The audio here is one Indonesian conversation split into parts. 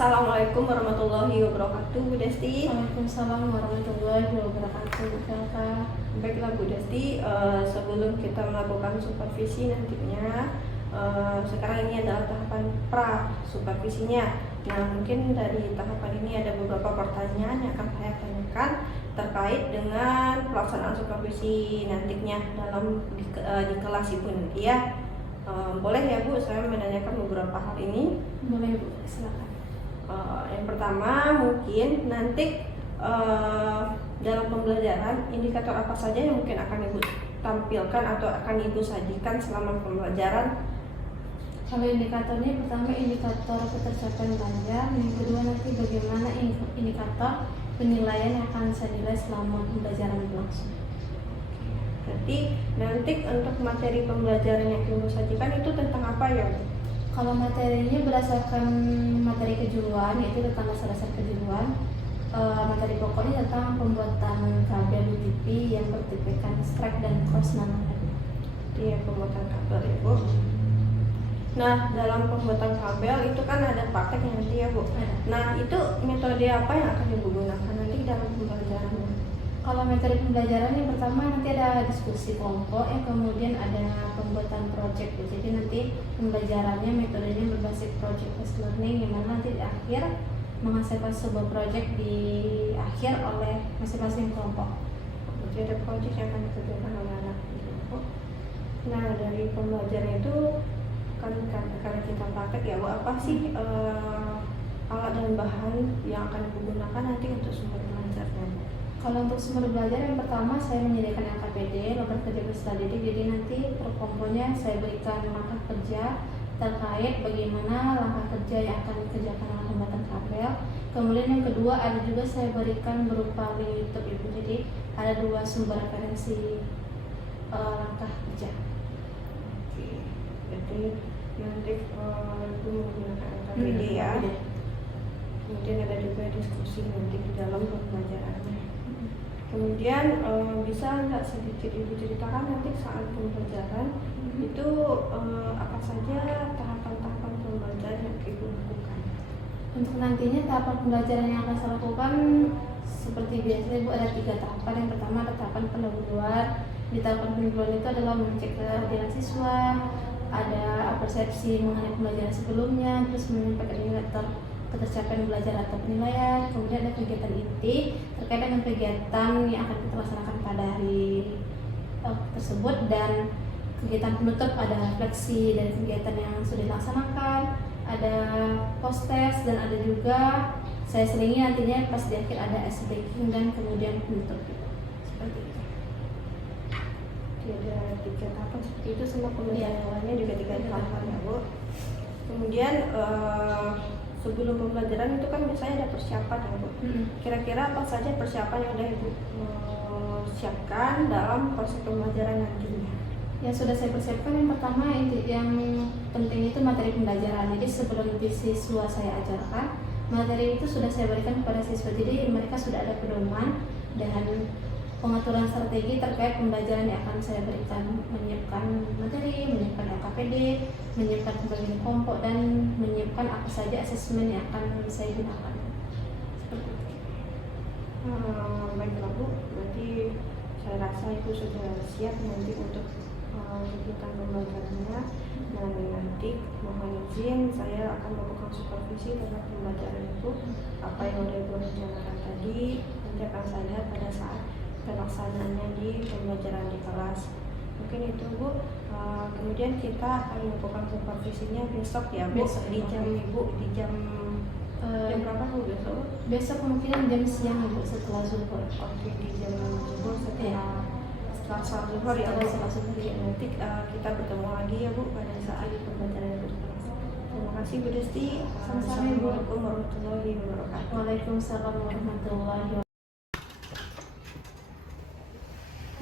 Assalamualaikum warahmatullahi wabarakatuh, Bu Desti. Waalaikumsalam warahmatullahi wabarakatuh. Kakak. Baiklah Bu Desti, sebelum kita melakukan supervisi nantinya, sekarang ini adalah tahapan pra supervisinya. Nah, mungkin dari tahapan ini ada beberapa pertanyaan yang akan saya tanyakan terkait dengan pelaksanaan supervisi nantinya di kelas Ibu nanti ya. Boleh ya Bu, saya menanyakan beberapa hal ini. Boleh Bu, silakan. Yang pertama mungkin nanti dalam pembelajaran indikator apa saja yang mungkin akan Ibu tampilkan atau akan Ibu sajikan selama pembelajaran? Kalau indikatornya, pertama indikator ketercapaian belajar, yang kedua nanti bagaimana indikator penilaian yang akan saya nilai selama pembelajaran berlangsung. Jadi nanti untuk materi pembelajaran yang Ibu sajikan itu tentang apa ya Bu? Kalau materinya berdasarkan materi kejuruan, yaitu tentang dasar-dasar kejuruan. Materi pokoknya tentang pembuatan kabel UTP yang bertipekan strike dan cross nanometer. Iya, pembuatan kabel ya Bu. Nah, dalam pembuatan kabel itu kan ada prakteknya nanti ya Bu. Nah, itu metode apa yang akan Ibu gunakan nanti dalam pembelajarannya? Kalau materi pembelajaran yang pertama nanti ada diskusi kelompok, yang kemudian ada pembuatan project. Jadi nanti pembelajarannya metodenya berbasis project based learning, yang mana nanti di akhir menghasilkan sebuah project di akhir oleh masing-masing kelompok. Jadi ada project yang akan dikerjakan oleh anak kelompok. Nah, dari pembelajaran itu kan karena kita praktek ya Bu, apa sih alat dan bahan yang akan digunakan nanti untuk sumber belajarnya Bu? Kalau untuk sumber belajar, yang pertama saya menyediakan LKPD, lembar kerja peserta didik. Jadi nanti per komponen saya berikan langkah kerja terkait bagaimana langkah kerja yang akan dikerjakan dalam pembuatan kabel. Kemudian yang kedua ada juga saya berikan berupa link YouTube Ibu. Jadi ada dua sumber referensi langkah kerja. Oke, jadi nanti Ibu menggunakan LKPD ya. Kemudian ada juga diskusi nanti di dalam pembelajarannya. Kemudian bisa nggak sedikit Ibu ceritakan nanti saat pembelajaran itu apa saja tahapan-tahapan pembelajaran yang Ibu lakukan? Untuk nantinya tahapan pembelajaran yang akan saya lakukan seperti biasa Ibu, ada 3 tahapan. Yang pertama ada tahapan pendahuluan. Di tahapan pendahuluan itu adalah mengecek kehadiran siswa, ada persepsi mengenai pembelajaran sebelumnya, terus menyampaikan indikator ketercapaian belajar atau penilaian. Kemudian ada kegiatan inti terkait dengan kegiatan yang akan kita laksanakan pada hari tersebut, dan kegiatan penutup ada refleksi dari kegiatan yang sudah dilaksanakan, ada post test, dan ada juga saya selingi nantinya pas di akhir ada ice breaking dan kemudian penutup. Seperti itu. Ada 3 tahapan seperti itu, semua pembelajaran awalnya juga 3 tahapan ya Bu. Kemudian sebelum pembelajaran itu kan biasanya ada persiapan ya Bu. Kira-kira apa saja persiapan yang udah Ibu siapkan dalam proses pembelajaran nantinya? Yang sudah saya persiapkan, yang pertama yang penting itu materi pembelajaran. Jadi sebelum siswa saya ajarkan, materi itu sudah saya berikan kepada siswa. Jadi mereka sudah ada pedoman dan pengaturan strategi terkait pembelajaran yang akan saya berikan, menyiapkan materi, menyiapkan LKPD, menyiapkan pembagian kelompok, dan menyiapkan apa saja asesmen yang akan saya gunakan. Seperti itu. Baiklah Bu, berarti saya rasa itu sudah siap nanti untuk kegiatan pembelajarannya. Dan nanti mohon izin saya akan melakukan supervisi terhadap pembelajaran itu. Apa yang sudah Ibu rencanakan tadi nanti akan saya lihat pada saat pelaksanaannya di pembelajaran di kelas. Mungkin itu Bu. Kemudian kita akan melakukan supervisinya besok ya Bu. Besok, di jam Ibu di jam berapa Bu besok? Besok kemungkinan jam siang Ibu, setelah zuhur. Oke, di jam zuhur setelah sholat zuhur ya Bu. Nanti kita bertemu lagi ya Bu pada saat pembelajaran berkelas. Terima kasih Bu Desti. Assalamualaikum warahmatullahi wabarakatuh. Waalaikumsalam warahmatullahi wabarakatuh.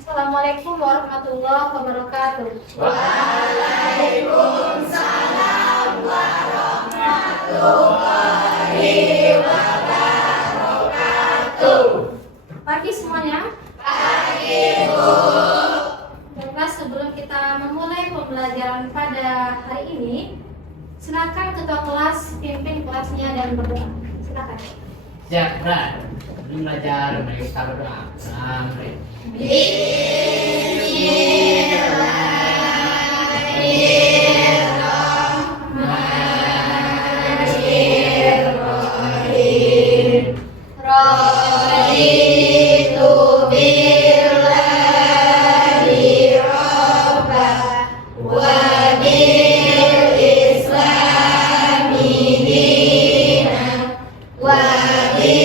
Assalamualaikum warahmatullahi wabarakatuh. Waalaikumsalam warahmatullahi wabarakatuh. Pagi semuanya. Pagi Bu. Baiklah, sebelum kita memulai pembelajaran pada hari ini, Silakan ketua kelas pimpin kelasnya dan berdoa. Silakan. Siap, berat. Sebelum belajar, mari kita berdoa. Amin. Raditu billahi robba wa bil islami dinan wa bi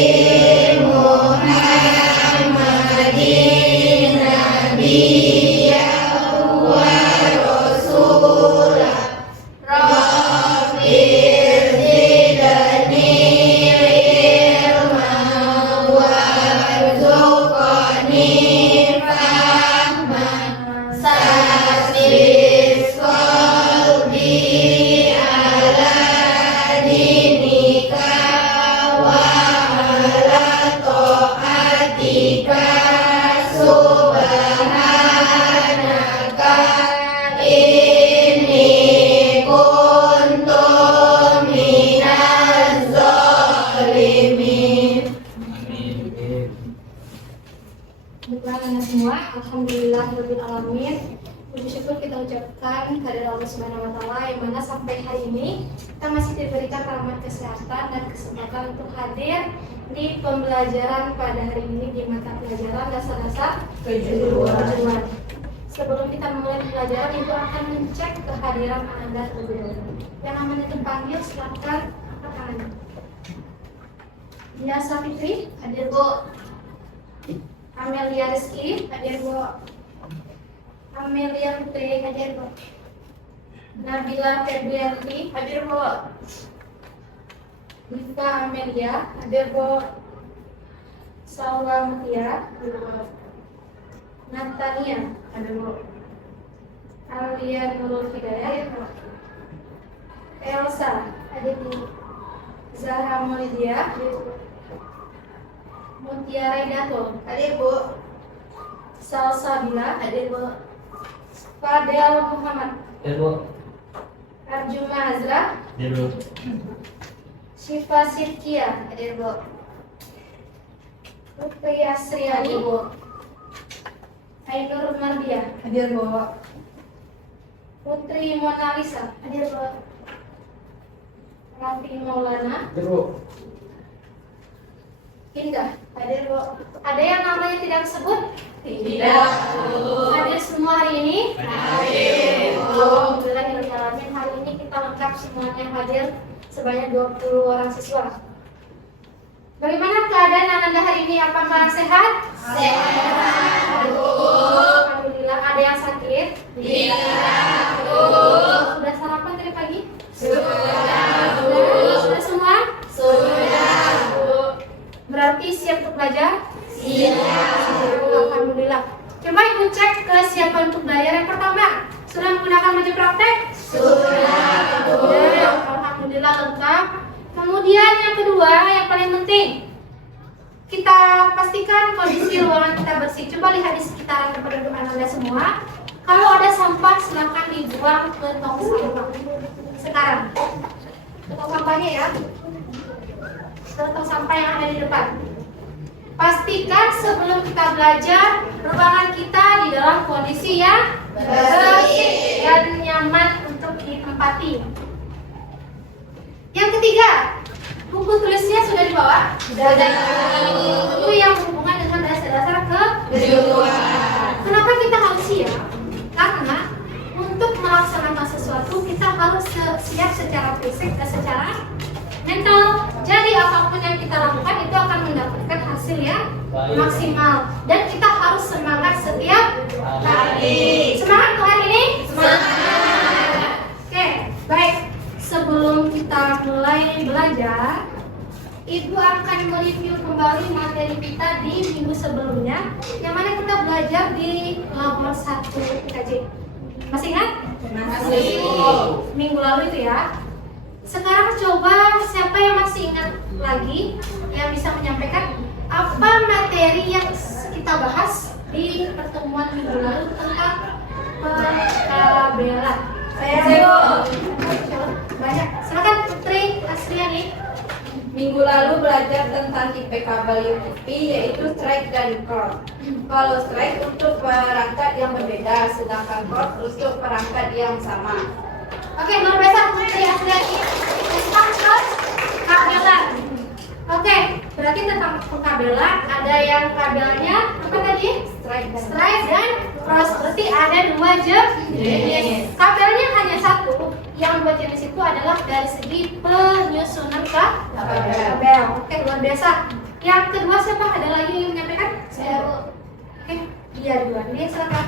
Muhammadin nabiyyan wa rasulah. Rabbir zidni ilman warzuqni fahman sabbis qalbi ala dinika wa ala ta'atika subhanaka inni kuntu minaz zalimin. Amin. Baiklah anak semua, alhamdulillahirabbil alamin. Puji syukur kita ucapkan kepada Allah Subhanahu wa taala yang mana sampai hari ini kita masih diberikan rahmat kesehatan dan kesempatan untuk hadir di pembelajaran pada hari ini di mata pelajaran dasar-dasar kejuruan. Sebelum kita memulai pembelajaran, Ibu akan mencek kehadiran Anda terlebih dahulu. Yang namanya terpanggil silakan angkat tangannya. Dia Safitri, hadir Bu. Amelia Rizky, hadir Bu. Amelia Putri, hadir Bu. Nabila Febrianti, hadir Bu. Diva Amelia, hadir Bu. Salwa Mutia, hadir Bu. Natania, hadir Bu. Alia Nurul Hidayat, hadir Bu. Elsa, hadir Bu. Zahra Maulidia, hadir Bu. Mutiara Inatul, hadir Bu. Salsabila, hadir Bu. Fadel Muhammad, Dulu. Arjuna Azra, Dulu. Syifa Sidkia, hadir Bu. Putri Asriani, Bu. Ainur Mardia, hadir Bu. Putri Mona Lisa, hadir Bu. Raffi Maulana, Dulu. Indah, hadir Bu. Ada yang namanya tidak disebut? Tidak. Hadir semua hari ini? Hadir. Alhamdulillahirrahmanirrahim. Hari ini kita lengkap semuanya hadir sebanyak 20 orang siswa. Bagaimana keadaan Ananda hari ini? Apakah sehat? Sehat, Bu. Alhamdulillah. Ada yang sakit? Tidak, Bu. Sudah sarapan tadi pagi? Sudah, Bu. Sudah semua? Sudah, Bu. Berarti siap untuk belajar? Siap, Bu. Alhamdulillah. Coba Ibu cek kesiapan untuk belajar. Yang pertama, sudah menggunakan baju praktek? Sudah, Bu. Alhamdulillah lengkap. Kemudian yang kedua, yang paling penting, kita pastikan kondisi ruangan kita bersih. Coba lihat di sekitaran tempat duduk Anda semua. Kalau ada sampah, silakan dibuang ke tong sampah. Sekarang, ke tong sampahnya ya. Ke tong sampah yang ada di depan. Pastikan sebelum kita belajar, ruangan kita di dalam kondisi yang bersih dan nyaman untuk ditempati. Yang ketiga, buku tulisnya sudah dibawa? Sudah. Itu yang berhubungan dengan dasar-dasar kejuruan. Kenapa kita harus siap? Karena untuk melaksanakan sesuatu kita harus siap secara fisik dan secara mental. Jadi apapun yang kita lakukan itu akan mendapatkan hasil yang maksimal. Dan kita harus semangat setiap hari. Semangat ke hari ini? Semangat. Oke, baik. Sebelum kita mulai belajar, Ibu akan mereview kembali materi kita di minggu sebelumnya, yang mana kita belajar di labor 1 IKJ. Masih ingat? Masih. Minggu lalu itu ya. Sekarang coba siapa yang masih ingat lagi yang bisa menyampaikan apa materi yang kita bahas di pertemuan minggu lalu tentang pekabelan. Saya banyak. belajar tentang tipe kabel UTP yaitu strike dan cord. Kalau strike untuk perangkat yang berbeda, sedangkan cord untuk perangkat yang sama. Oke, luar biasa Putri Asriani. Terus kabelan. Oke, berarti tentang pengkabelan ada yang kabelnya apa tadi? Strike dan cross. Berarti ada dua jenis. Kabelnya hanya satu. Yang dua jenis itu adalah dari segi penyusunan kabel. Oke, luar biasa. Yang kedua siapa? Ada lagi yang menyampaikan? Saya Oke, dia duluan. Dia silakan.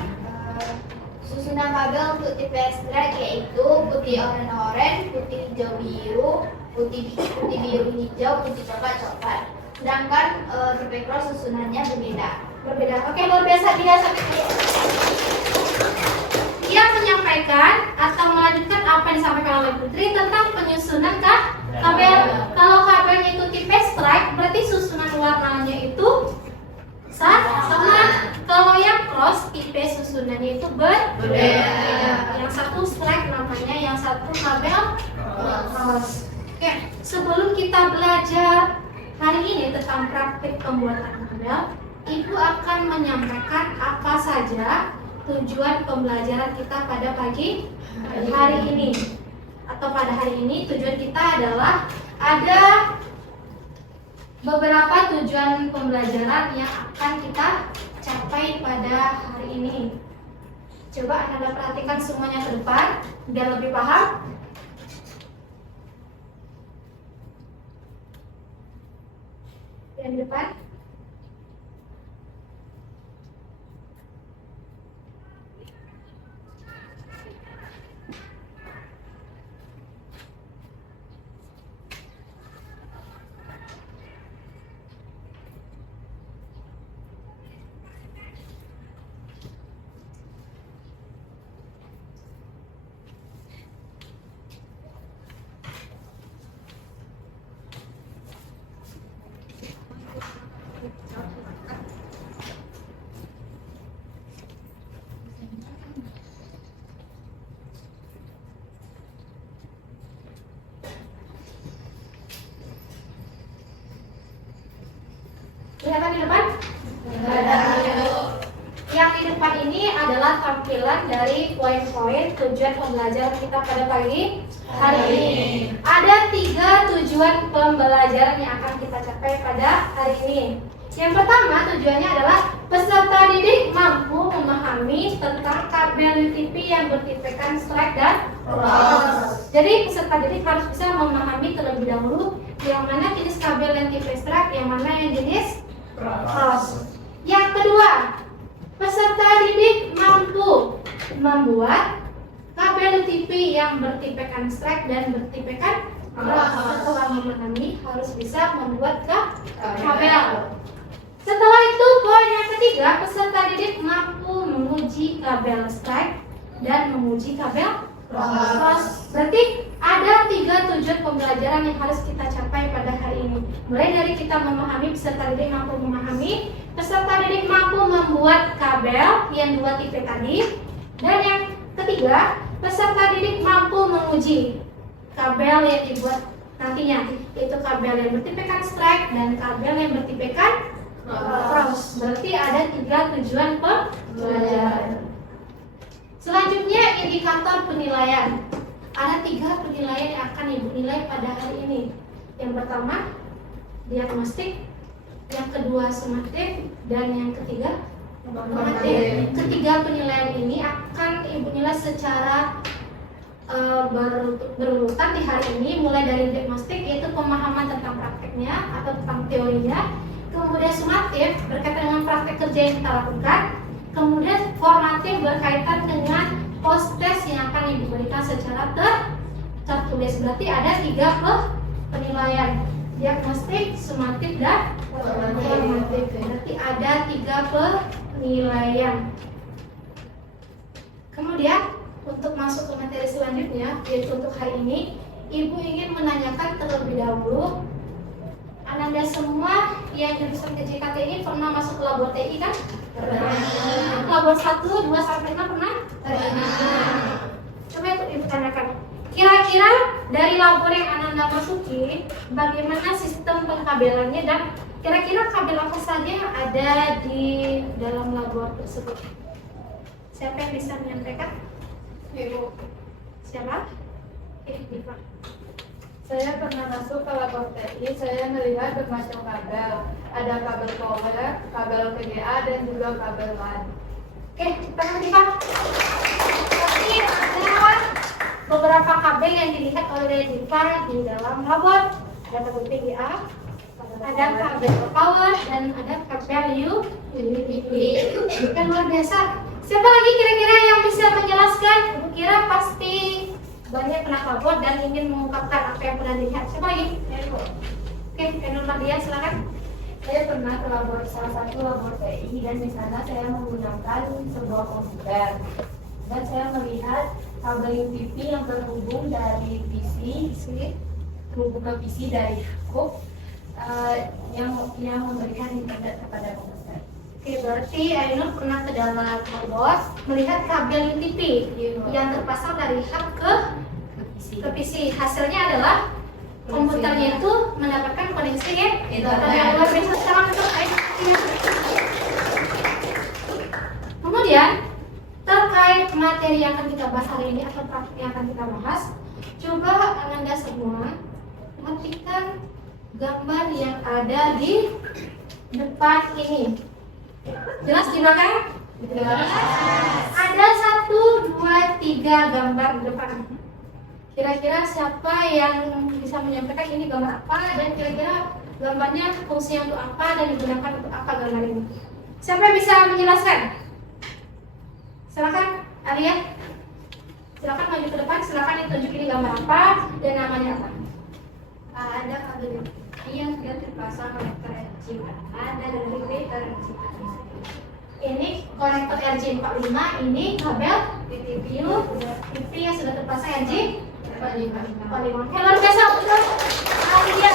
susunan kabel untuk tipe strike yaitu putih oranye, putih hijau biru, putih biru hijau, putih coklat. Sedangkan tipe cross susunannya berbeda. Oke, luar biasa dia menyampaikan atau melanjutkan apa yang disampaikan oleh Putri tentang penyusunan kabel. Kalau kabelnya itu tipe strike, berarti susunan warnanya itu sama. Kalau yang cross, tipe susunannya itu berbeda. Yang satu strike namanya, yang satu kabel cross. Oke, sebelum kita belajar hari ini tentang praktik pembuatan kabel, Ibu akan menyampaikan apa saja tujuan pembelajaran kita pada pagi hari ini. Atau pada hari ini tujuan kita adalah ada beberapa tujuan pembelajaran yang akan kita capai pada hari ini. Coba Anda perhatikan semuanya ke depan biar lebih paham. Yang di depan. Kelihatan di depan? Yang di depan ini adalah tampilan dari poin-poin tujuan pembelajaran kita pada pagi hari ini. Ada 3 tujuan pembelajaran yang akan kita capai pada hari ini. Yang pertama tujuannya adalah peserta didik mampu memahami tentang kabel UTP yang bertipekan strike dan cross. Jadi peserta didik harus bisa memahami terlebih dahulu yang mana jenis kabel yang tipe strike, yang mana yang jenis cross. Yang kedua, peserta didik mampu membuat kabel UTP yang bertipekan strike dan bertipekan cross. Setelah memahami, harus bisa membuat kabel. Setelah itu, poin yang ketiga, peserta didik mampu menguji kabel strike dan menguji kabel cross. Berarti ada 3 tujuan pembelajaran yang harus kita capai pada hari ini. Mulai dari kita memahami, peserta didik mampu memahami, peserta didik mampu membuat kabel yang 2 tipe tadi, dan yang ketiga, peserta didik mampu menguji kabel yang dibuat nantinya, yaitu kabel yang bertipekan strike dan kabel yang bertipekan cross. Berarti ada 3 tujuan pembelajaran. Selanjutnya, indikator penilaian. Ada 3 penilaian yang akan Ibu nilai pada hari ini. Yang pertama, diagnostik. Yang kedua, sumatif. Dan yang ketiga, normatif. Ketiga penilaian ini akan Ibu nilai secara berurutan di hari ini. Mulai dari diagnostik, yaitu pemahaman tentang prakteknya atau tentang teorinya. Kemudian sumatif, berkaitan dengan praktek kerja yang kita lakukan. Kemudian formatif, berkaitan dengan post test yang akan Ibu berikan secara tertulis. Berarti ada 3 penilaian: diagnostik, sumatif, dan formatif. Berarti ada 3 penilaian. Kemudian untuk masuk ke materi selanjutnya, yaitu untuk hari ini, Ibu ingin menanyakan terlebih dahulu, Anda semua yang jurusan KJKT ini pernah masuk ke labor TI kan? Pernah. Labor 1, 2, sampai 6 pernah? Pernah. Coba Ibu tanyakan, kira-kira dari labor yang Ananda masuki, bagaimana sistem pengkabelannya dan kira-kira kabel apa saja yang ada di dalam labor tersebut. Siapa yang bisa menyampaikan? Ibu, Siapa? Diva. Saya pernah masuk ke labor TI, saya melihat bermacam kabel. Ada kabel power, kabel VGA, dan juga kabel LAN. Oke, tangan Diva. Tapi ada beberapa kabel yang dilihat oleh Diva di dalam labor. Ada kabel VGA, ada kabel power, dan ada kabel USB. Kan luar biasa. Siapa lagi kira-kira yang bisa menjelaskan? Ibu kira pasti banyak pernah labor dan ingin mengungkapkan apa yang pernah dilihat. Siapa lagi? Oke, Nur Mardia, silakan. Saya pernah ke labor, salah satu labor TI, dan di sana saya menggunakan sebuah komputer. Dan saya melihat kabel UPP yang terhubung dari PC, terhubung ke PC dari hub yang memberikan internet kepada komputer. Oke, berarti Ainur pernah ke dalam labor melihat kabel UTP yang terpasang dari hub ke PC. Hasilnya adalah komputernya itu mendapatkan koneksi internet yang luar biasa. Sekarang untuk Ainur. Kemudian terkait materi yang akan kita bahas hari ini atau praktik yang akan kita bahas, coba Anda semua perhatikan gambar yang ada di depan ini. Jelas di belakang? Jelas. Ada 1, 2, 3 gambar di depan. Kira-kira siapa yang bisa menyampaikan ini gambar apa dan kira-kira gambarnya fungsinya untuk apa dan digunakan untuk apa gambar ini? Siapa yang bisa menjelaskan? Silakan, Arya. Silakan maju ke depan. Silakan ditunjuk ini gambar apa dan namanya apa? ada kabel yang dia terpasang konektor RJ45 dan repeater RJ45. Ini konektor RJ45, ini kabel PTPU yang sudah terpasang RJ45. Luar biasa, betul. Dia.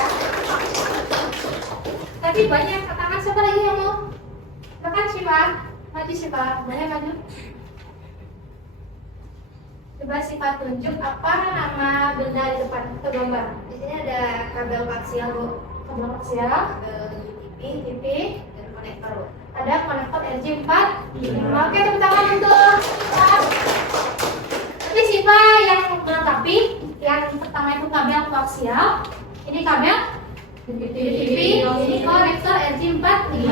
Tapi banyak katakan siapa lagi yang mau? Bahkan siapa? Maju siapa? Boleh maju. Coba sifat tunjuk apa nama benda di depan atau gambar. Di sini ada kabel koaksial, Bu. Kabel koaksial, Kabel TV, dan konektor, Bu. ada konektor RJ45. Oke, tepuk tangan untuk Tapi siapa yang melengkapi? Yang pertama itu kabel koaksial, ini kabel TV, ini konektor RJ45.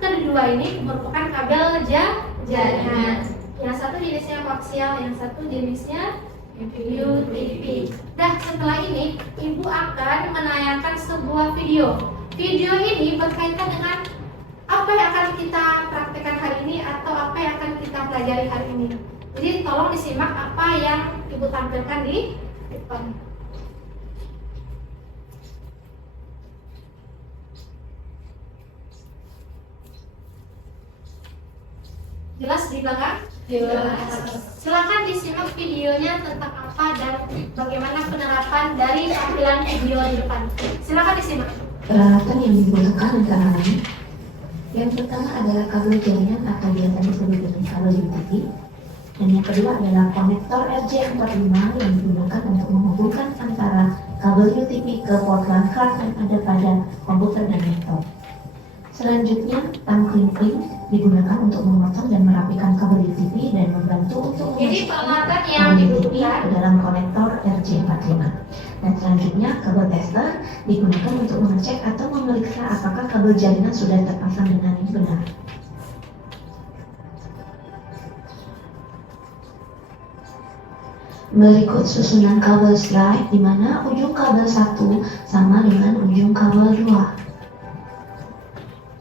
Kedua ini merupakan kabel jaringan. Yang satu jenisnya koaksial, yang satu jenisnya UTP. Nah, setelah ini Ibu akan menayangkan sebuah video. Video ini berkaitan dengan apa yang akan kita praktekkan hari ini atau apa yang akan kita pelajari hari ini. Jadi tolong disimak apa yang Ibu tampilkan di depan. Jelas di belakang? Silakan disimak videonya tentang apa dan bagaimana penerapan dari tampilan video di depan. Silakan disimak. Peralatan yang digunakan antara lain yang pertama adalah kabel jaringan atau biasa disebut dengan kabel UTP, dan yang kedua adalah konektor RJ45 yang digunakan untuk menghubungkan antara kabel UTP ke port LAN card yang ada pada komputer dan laptop. Selanjutnya, tang crimping digunakan untuk memotong dan merapikan kabel UTP dan membantu untuk Jadi peralatan yang kabel UTP dibutuhkan ke dalam konektor RJ45. Dan selanjutnya, kabel tester digunakan untuk mengecek atau memeriksa apakah kabel jaringan sudah terpasang dengan benar. Berikut susunan kabel slide di mana ujung kabel 1 sama dengan ujung kabel 2.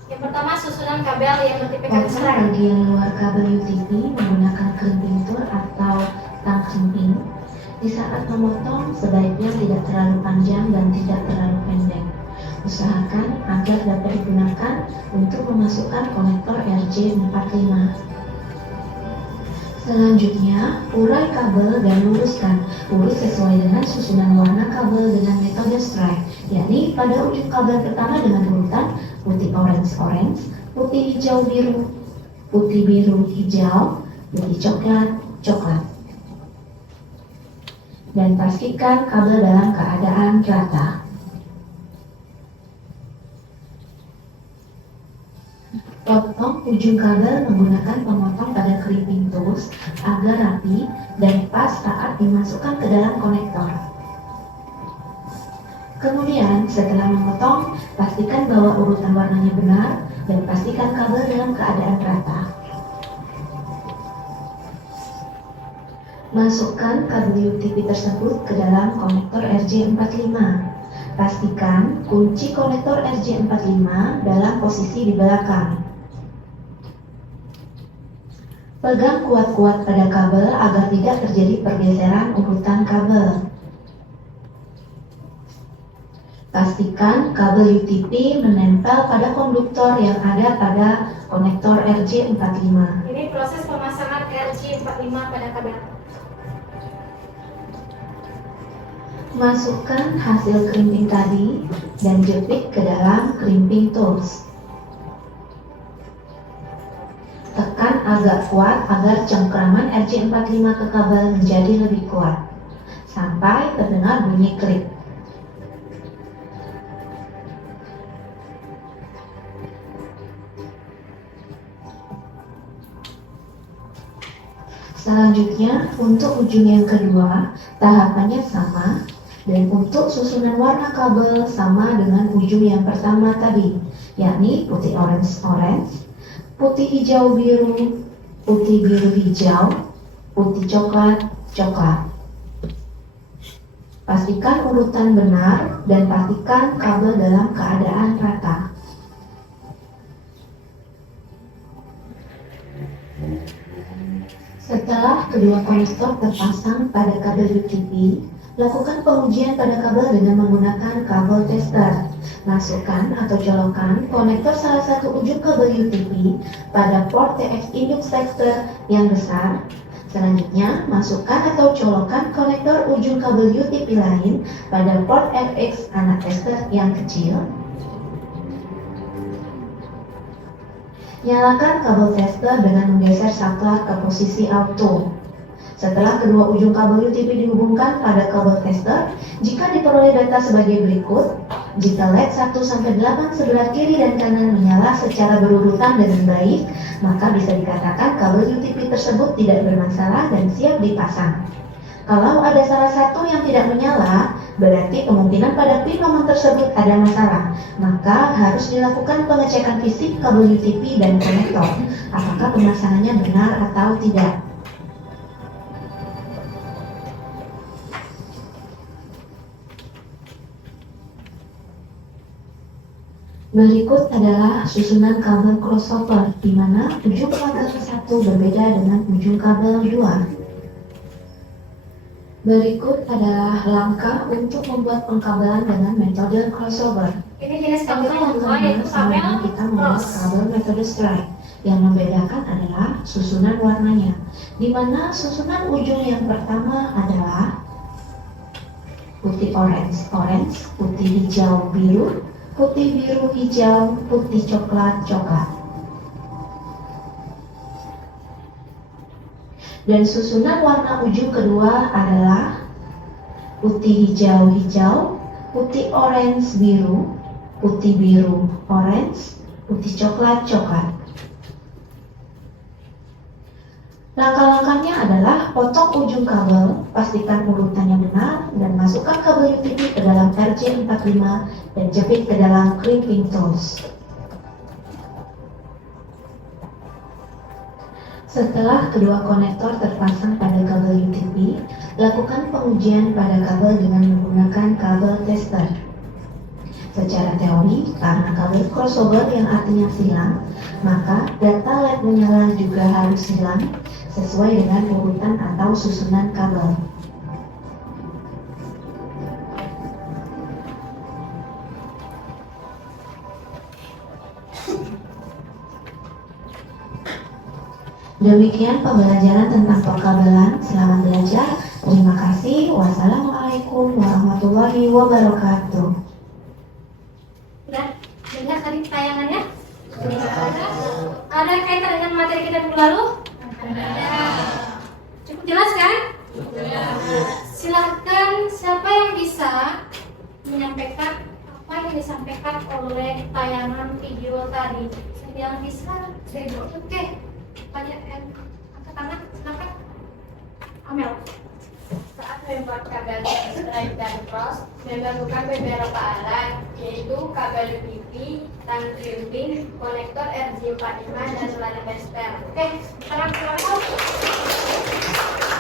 Yang pertama susunan kabel yang bertipikan Potong slide. bagian luar kabel UTP menggunakan crimping tool atau tang crimping. Di saat memotong, sebaiknya tidak terlalu panjang dan tidak terlalu pendek. Usahakan agar dapat digunakan untuk memasukkan konektor RJ45. Selanjutnya, urai kabel dan luruskan. Urus sesuai dengan susunan warna kabel dengan metode strike, yakni pada ujung kabel pertama dengan urutan putih orange, putih hijau biru, putih biru hijau, putih coklat, coklat. dan pastikan kabel dalam keadaan rata. Potong ujung kabel menggunakan pemotong pada crimping tools agar rapi dan pas saat dimasukkan ke dalam konektor. Kemudian, setelah memotong, pastikan bahwa urutan warnanya benar dan pastikan kabel dalam keadaan rata. Masukkan kabel UTP tersebut ke dalam konektor RJ45. Pastikan kunci konektor RJ45 dalam posisi di belakang. Pegang kuat-kuat pada kabel agar tidak terjadi pergeseran urutan kabel. Pastikan kabel UTP menempel pada konduktor yang ada pada konektor RJ45. Ini proses pemasangan RJ45 pada kabel. Masukkan hasil crimping tadi dan jepit ke dalam crimping tools. Tekan agak kuat agar cengkraman RJ45 ke kabel menjadi lebih kuat sampai terdengar bunyi klik. Selanjutnya, untuk ujung yang kedua, tahapannya sama, dan untuk susunan warna kabel sama dengan ujung yang pertama tadi, yakni putih orange, putih hijau biru, putih biru hijau, putih coklat. Pastikan urutan benar dan pastikan kabel dalam keadaan rata. Setelah kedua konektor terpasang pada kabel UTP, lakukan pengujian pada kabel dengan menggunakan kabel tester. Masukkan atau colokkan konektor salah satu ujung kabel UTP pada port TX induk tester yang besar. Selanjutnya, masukkan atau colokkan konektor ujung kabel UTP lain pada port RX anak tester yang kecil. Nyalakan kabel tester dengan menggeser saklar ke posisi auto. Setelah kedua ujung kabel UTP dihubungkan pada kabel tester, jika diperoleh data sebagai berikut, jika LED 1-8 sebelah kiri dan kanan menyala secara berurutan dengan baik, maka bisa dikatakan kabel UTP tersebut tidak bermasalah dan siap dipasang. Kalau ada salah satu yang tidak menyala, berarti kemungkinan pada pin nomor tersebut ada masalah. Maka harus dilakukan pengecekan fisik kabel UTP dan konektor, apakah pemasangannya benar atau tidak. Berikut adalah susunan kabel crossover, di mana ujung kabel satu berbeda dengan ujung kabel 2. Berikut adalah langkah untuk membuat pengkabelan dengan metode crossover. Ini jenis kabel yang kedua Langkah yaitu pertama, kabel kita membuat cross. kabel metode strike. Yang membedakan adalah susunan warnanya, di mana susunan ujung yang pertama adalah putih orange, putih hijau biru, putih biru hijau, putih coklat. Dan susunan warna ujung kedua adalah putih hijau, putih orange biru, putih biru orange, putih coklat. Langkah-langkahnya adalah potong ujung kabel, pastikan urutannya benar, dan masukkan kabel UTP ke dalam RJ45 dan jepit ke dalam crimping tools. Setelah kedua konektor terpasang pada kabel UTP, lakukan pengujian pada kabel dengan menggunakan kabel tester. Secara teori, karena kabel crossover yang artinya silang, maka data LED menyala juga harus silang sesuai dengan urutan atau susunan kabel. Demikian pembelajaran tentang perkabelan. Selamat belajar. Terima kasih. Wassalamualaikum warahmatullahi wabarakatuh. Udah dengar tadi tayangannya? Ada kaitan dengan materi kita minggu lalu? Cukup jelas kan? Silahkan siapa yang bisa menyampaikan apa yang disampaikan oleh tayangan video tadi. Yang bisa, oke. Banyak yang angkat tangan, silakan. Amel. Saat membuat kabel strike dan cross memerlukan beberapa alat, yaitu kabel UPV, tang crimping, konektor RJ45 dan selada spare. Oke, sekarang silakan.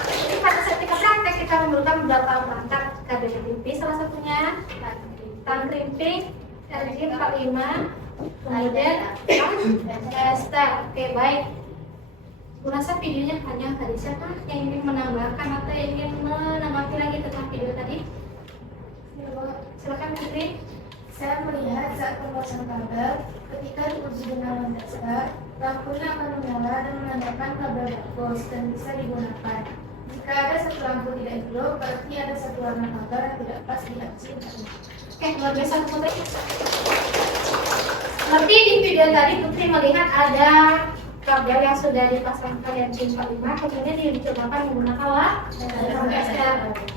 Jadi pada ketika praktek kita memerlukan beberapa perangkat kabel UPV, salah satunya tang crimping, RJ45, kemudian tester. Oke, baik. Kurasa videonya hanya tadi. Siapa yang ingin menambahkan atau yang ingin menanggapi lagi tentang video tadi? Silakan Putri. Saya melihat saat pembahasan kabel, ketika diuji dengan mendasar, lampunya akan menyala dan menandakan kabel bagus dan bisa digunakan. Jika ada satu lampu tidak hijau, berarti ada satu warna kabel yang tidak pas di aksi. Oke, luar biasa Putri. Berarti di video tadi Putri melihat ada kabel yang sudah dipasangkan yang RJ45, kemudian dicobakan menggunakan lampu SR.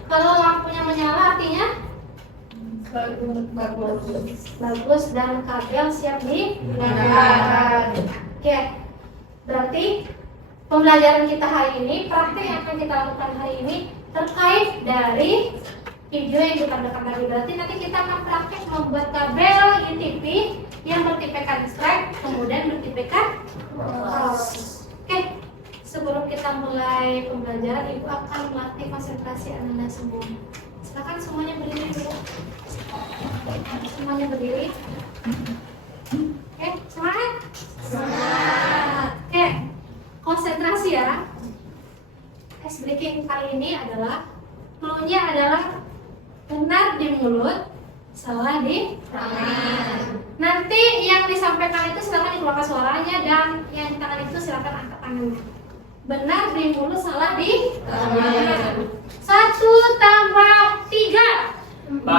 Kalau lampunya menyala artinya bagus dan kabel siap digunakan. Oke, berarti pembelajaran kita hari ini, praktek yang akan kita lakukan hari ini terkait dari video yang ditampilkan tadi. Berarti nanti kita akan praktek membuat kabel UTP yang bertipekan strike, kemudian bertipekan cross. Oke, sebelum kita mulai pembelajaran, Ibu akan melatih konsentrasi Anda semua. Silakan semuanya berdiri dulu. Semuanya berdiri. Oke, semangat. Semangat. Oke, konsentrasi ya. Ice breaking kali ini adalah clue-nya adalah benar di mulut, salah di tangan. Nanti yang disampaikan itu silakan dikeluarkan suaranya, dan yang di tangan itu silakan angkat tangannya. Benar di mulut, salah di tangan. 1 tambah 3. 4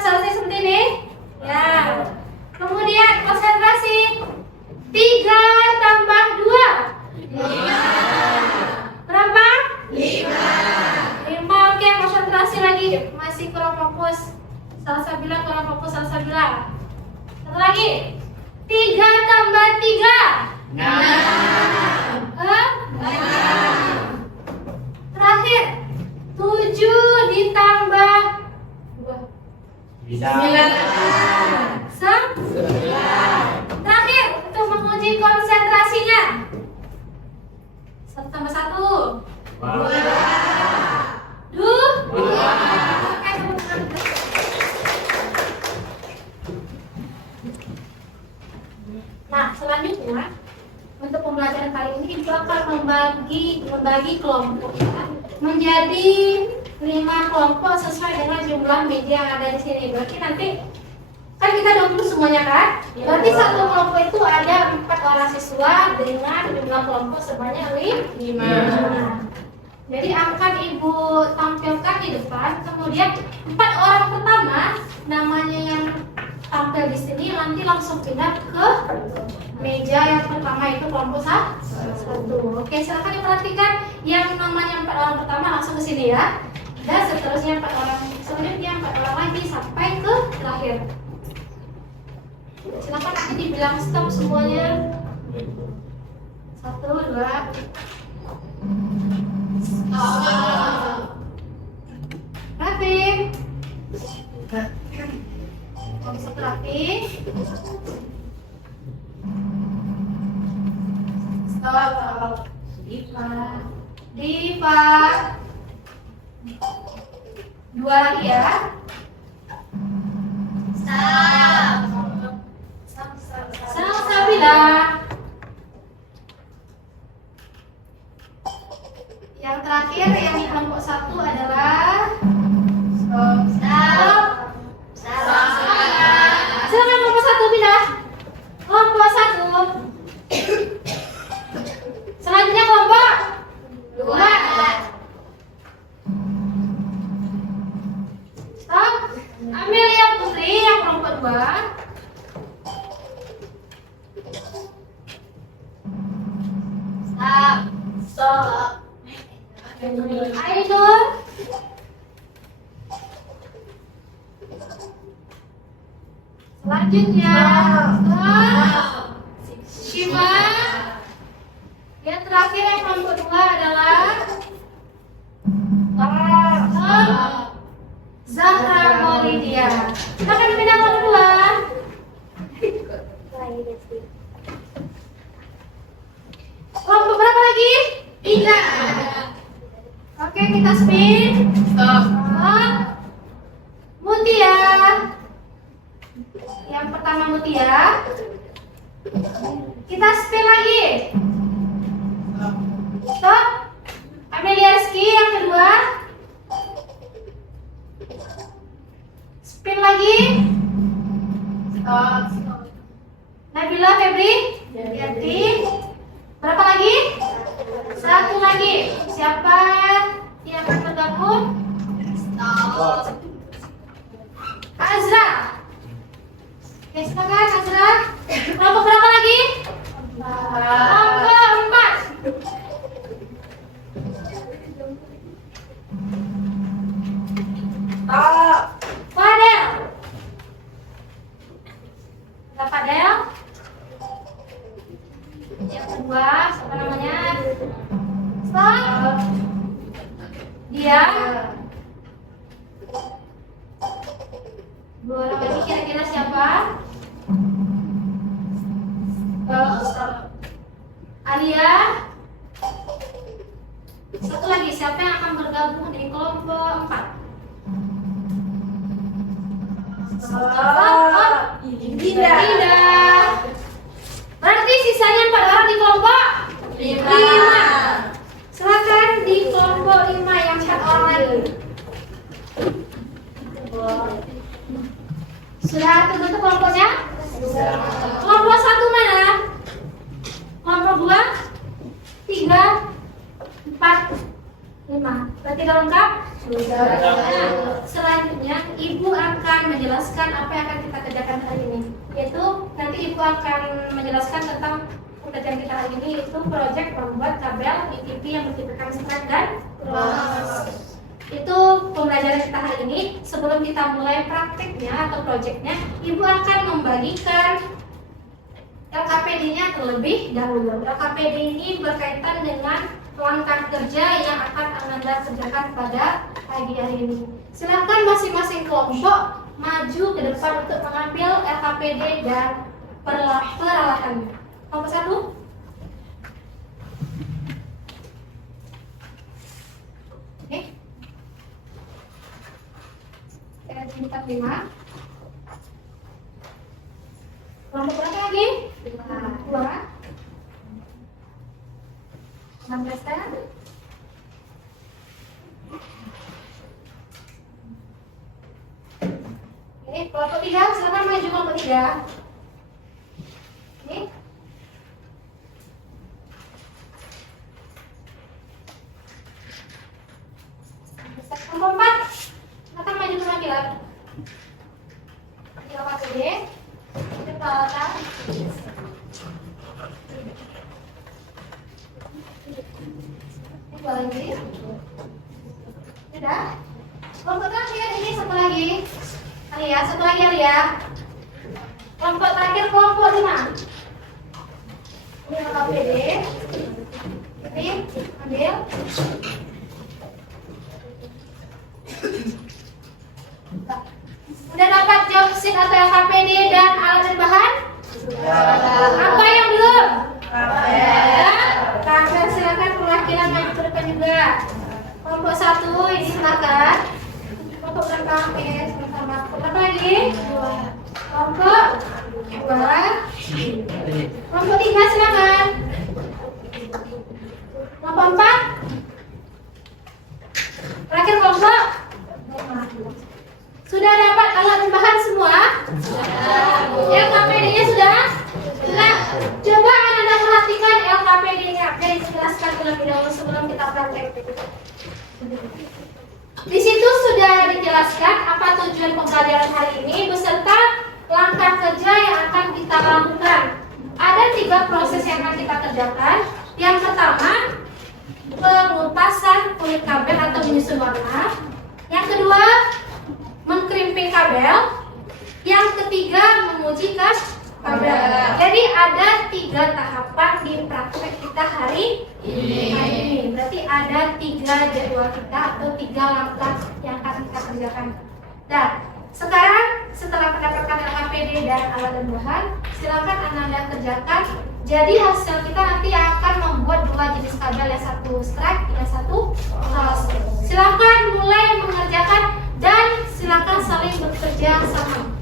selesai seperti ini. Ya. Kemudian konsentrasi. 3 tambah 2. 5. Berapa? 5. Oke, konsentrasi lagi. Masih kurang fokus. Salsabila kurang fokus, salsabila. Satu lagi. 3 tambah 3. 6. Terakhir. 7 ditambah 2. 9. Terakhir untuk menguji konsentrasinya. 1 tambah 1. 2. Oke, teman-teman. Nah, selanjutnya untuk pembelajaran kali ini Ibu akan membagi kelompok ya, menjadi 5 kelompok sesuai dengan jumlah meja yang ada di sini. Berarti nanti kan kita 20 semuanya kan? Berarti satu kelompok itu ada 4 orang siswa dengan jumlah kelompok sebanyak 5. Jadi akan Ibu tampilkan di depan, kemudian 4 orang pertama namanya yang tampil di sini nanti langsung pindah ke meja yang pertama, itu kelompok 1. Oke, silakan diperhatikan yang namanya 4 orang pertama langsung ke sini ya. Dan seterusnya 4 orang selanjutnya, 4 orang lagi sampai ke terakhir. Silakan nanti dibilang stop semuanya. 1, 2. Rapi. Satu rapi. Stop. Diva. 2 lagi ya. Salsabila. Yang terakhir yang di kelompok 1 adalah stop. Silakan kelompok 1 pindah. Kelompok 1. Selanjutnya kelompok 2. Stop. Amelia Putri yang kelompok 2. Stop. Ainur. Selanjutnya, Shiva. Yang terakhir yang kelompok 2 adalah Zahra Maulidia. Silakan dipindah kelompok 2. Kelompok berapa lagi? 3. Oke, kita spin. Stop. Mutia. Yang pertama Mutia. Kita spin lagi. Stop. Amelia Rizky yang kedua. Spin lagi. Stop. Nabila Febri. Yati. Berapa lagi? 1 lagi. Siapa yang akan bergabung? Stop. Azra. Oke, silakan Azra. Kelompok berapa lagi? Kelompok 4. Fadel. Ada Fadel. Yang kedua, siapa namanya? Stop. Dia. 2 orang lagi kira-kira siapa? Alia. 1 lagi, siapa yang akan bergabung di kelompok 4? Indah. Berarti sisanya 4 orang di kelompok 5. Silakan di kelompok 5 yang 4 orang lagi. Sudah terbentuk kelompoknya? Kelompok 1 mana? Kelompok 2, 3, 4, 5. Berarti sudah lengkap? Selanjutnya Ibu akan menjelaskan apa yang akan kita kerjakan hari ini. Yaitu nanti Ibu akan menjelaskan tentang pekerjaan kita hari ini, yaitu proyek membuat kabel UTP yang bertipekan strap dan cross. Itu pembelajaran kita hari ini. Sebelum kita mulai prakteknya atau proyeknya, Ibu akan membagikan LKPD-nya terlebih dahulu. LKPD ini berkaitan dengan langkah kerja yang akan Anda kerjakan pada pagi hari ini. Silakan masing-masing kelompok maju ke depan untuk mengambil LKPD dan peralatannya. Kelompok 1. Oke. Kita 5. Kelompok berapa lagi? 2. 16 kan? Oke, kelompok 3, silakan maju kelompok 3. Oke. Kelompok 4, silakan maju ke laki-laki. Kita pakai D. Kita peralatan. Ini lagi. Sudah. Kelompok terakhir ini 1 lagi. Alia, 1 lagi Alia. Kelompok terakhir kelompok 5. Ini LKPD. Ini ambil. Sudah dapat job sheet atau LKPD dan alat dan bahan? Apa yang belum? Kabel, silakan perwakilan maju ke depan juga. Kelompok 1 ini silakan. Kelompok berapa? Oke, sama-sama. Kelompok lagi? 2. Kelompok 2. Kelompok 3 silakan. Kelompok 4. Terakhir kelompok 5. Sudah dapat alat dan bahan semua? LKPD-nya sudah? Sudah. Coba Anda perhatikan LKPD-nya. Oke, dijelaskan terlebih dahulu sebelum kita praktek. Di situ sudah dijelaskan apa tujuan pembelajaran hari ini beserta langkah kerja yang akan kita lakukan. Ada 3 proses yang akan kita kerjakan. Yang pertama, kulit kabel atau menyusun warna. Yang kedua, mengkrimping kabel. Yang ketiga, menguji kabel. Jadi ada 3 tahapan di praktek kita hari ini. Berarti ada 3 jadwal kita atau 3 langkah yang akan kita kerjakan. Nah, sekarang setelah mendapatkan LKPD dan alat dan bahan, silakan Anda kerjakan. Jadi hasil kita nanti akan membuat 2 jenis kabel, yang satu strike, yang satu cross. Silakan mulai mengerjakan dan silakan saling bekerja sama.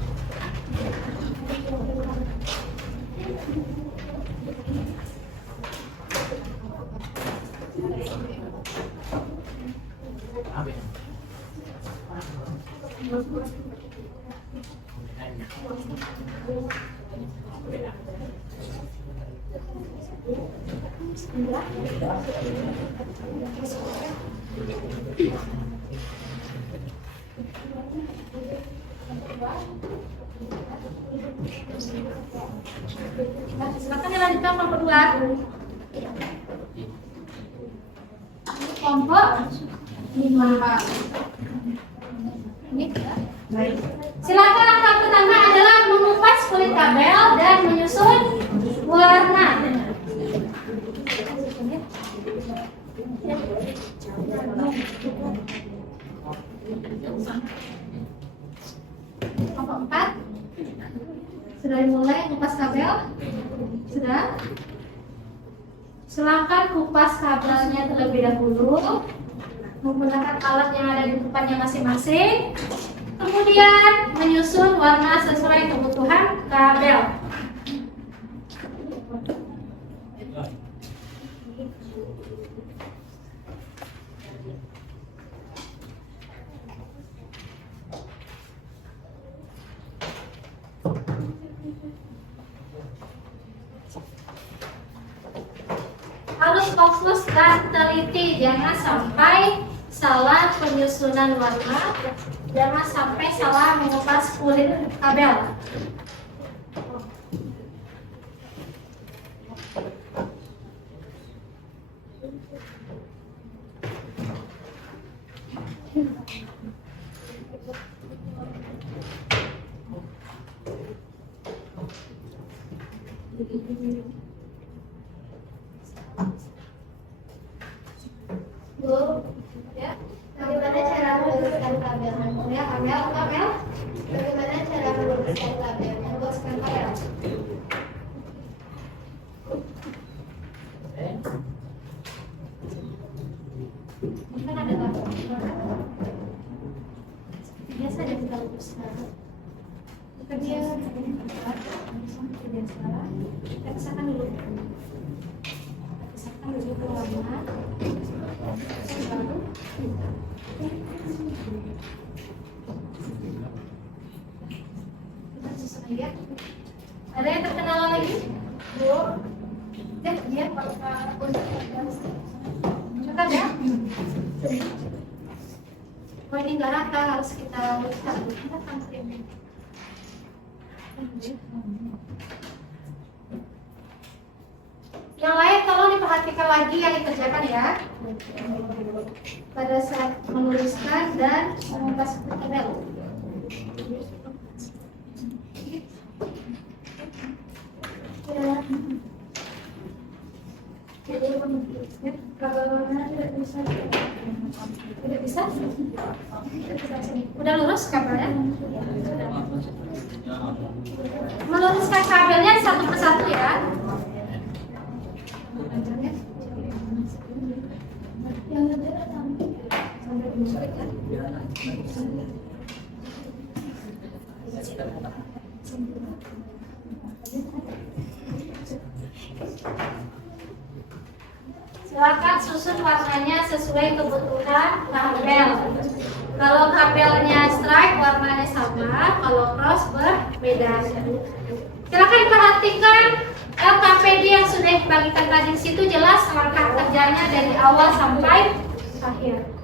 Silakan dilanjutkan kelompok 2. Kelompok 5. Silakan langkah pertama adalah mengupas kulit kabel dan menyusun warna. Kelompok 4 sudah dimulai kupas kabel. Sudah. Silakan kupas kabelnya terlebih dahulu menggunakan alat yang ada di depannya masing-masing. Kemudian menyusun warna sesuai kebutuhan kabel. Harus fokus dan teliti, jangan sampai salah penyusunan warna, jangan sampai salah mengupas kulit kabel. Ya, bagaimana cara meluruskan kabel? Ya, kabel. Bagaimana cara meluruskan kabel? Meluruskan kabel. Kan ada kabel. Biasa ada kita luruskan. Kita biasa kita pisahkan dulu. Pisahkan dulu ke warna. Ada yang terkenal lagi? Bu? Ya, dia cepat ya. Oh, ini nggak rata, harus kita luruskan. Kita sampai. Yang lain tolong diperhatikan lagi yang dikerjakan ya. Pada saat meluruskan dan mengupas kabel. Kalau tidak bisa, tidak bisa. Udah lurus kabelnya? Meluruskan kabelnya satu persatu ya. Silakan susun warnanya sesuai kebutuhan kabel. Kalau kabelnya strike warnanya sama, kalau cross berbeda. Silakan perhatikan LKPD yang sudah dibagikan tadi di situ, jelas langkah kerjanya dari awal sampai akhir.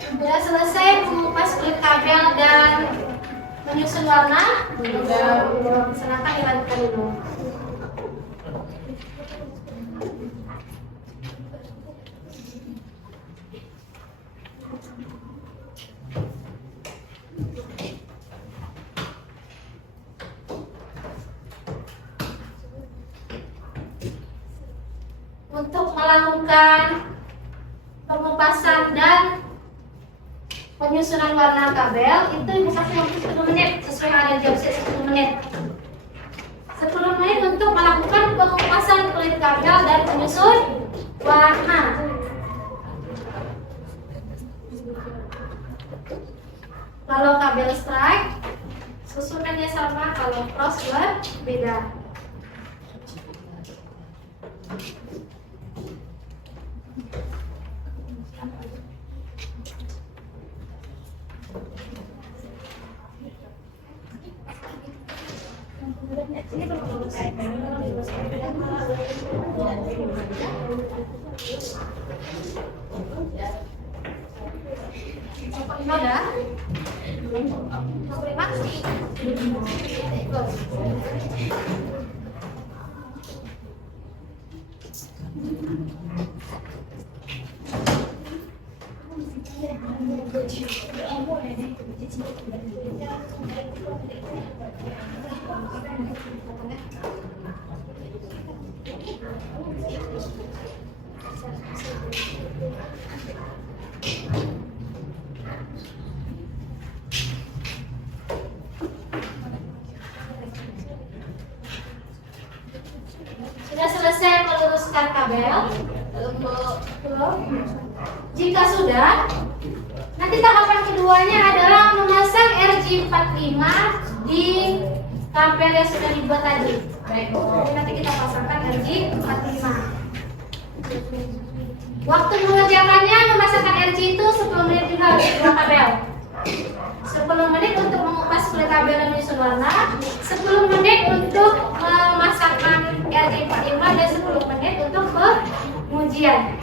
Sudah selesai mengupas kulit kabel dan menyusun warna? Silakan dilanjutkan dulu. Untuk melakukan pengupasan dan penyusunan warna kabel itu waktu 10 menit sesuai ada job set 10 menit. 10 menit untuk melakukan pengupasan kulit kabel dan penyusun warna. Kalau kabel strike susunannya sama, kalau cross beda. Sudah selesai meluruskan kabel. Jika sudah, nanti tahapan keduanya adalah memasang RJ45 di kabel yang sudah dibuat tadi. Jadi nanti kita pasangkan RJ45. Waktu mengerjakannya memasangkan RJ itu 10 menit juga untuk dua kabel. 10 menit untuk mengupas kulit kabel dan menyusun warna, 10 menit untuk memasangkan RJ45 dan 10 menit untuk pengujian.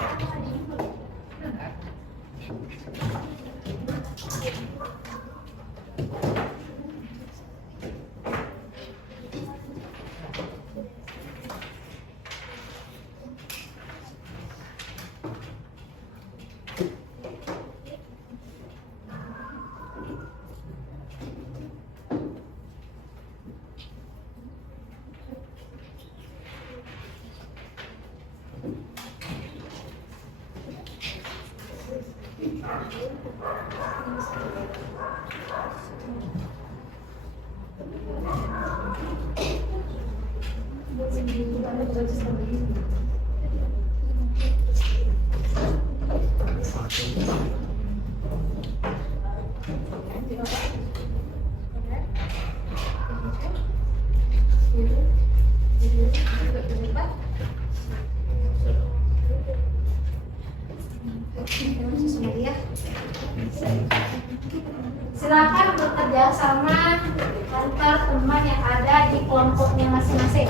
Silakan bekerja sama antar teman yang ada di kelompoknya masing-masing.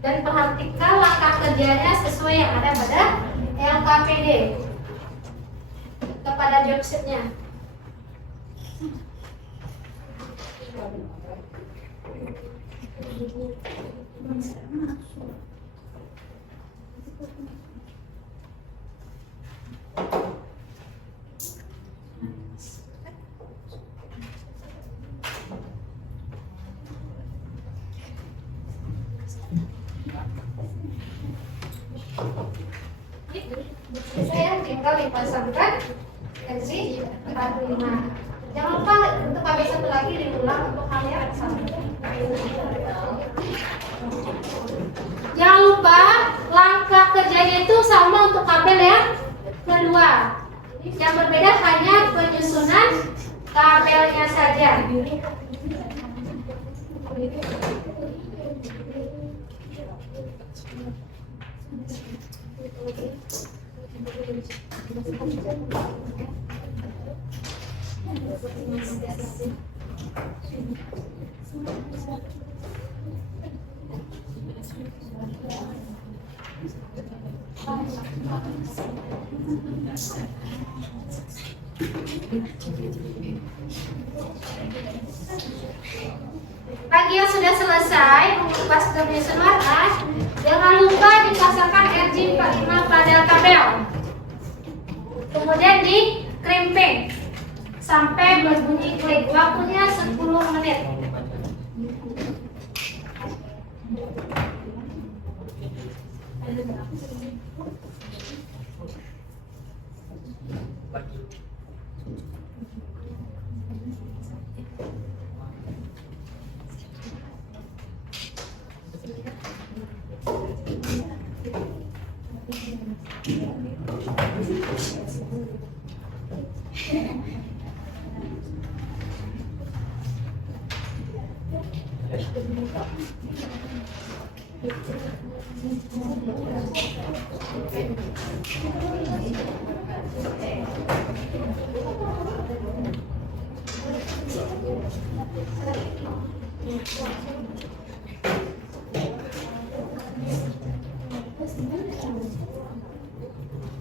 Dan perhatikan langkah kerjanya sesuai yang ada pada LKPD kepada job setnya. Saya tinggal dipasangkan RJ45. Jangan lupa untuk kabel satu lagi diulang untuk hal yang sama. Jangan lupa langkah kerjanya itu sama untuk kabel yang kedua. Yang berbeda hanya penyusunan kabelnya saja. Bagi yang sudah selesai mengubah penyusun warna, jangan lupa dipasangkan RJ45 pada tabel. Kemudian di crimping sampai berbunyi klik. Waktunya 10 menit.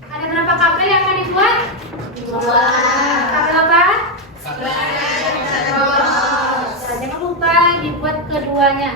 Ada berapa kabel yang akan dibuat? Kabel apa? Jangan lupa dibuat keduanya.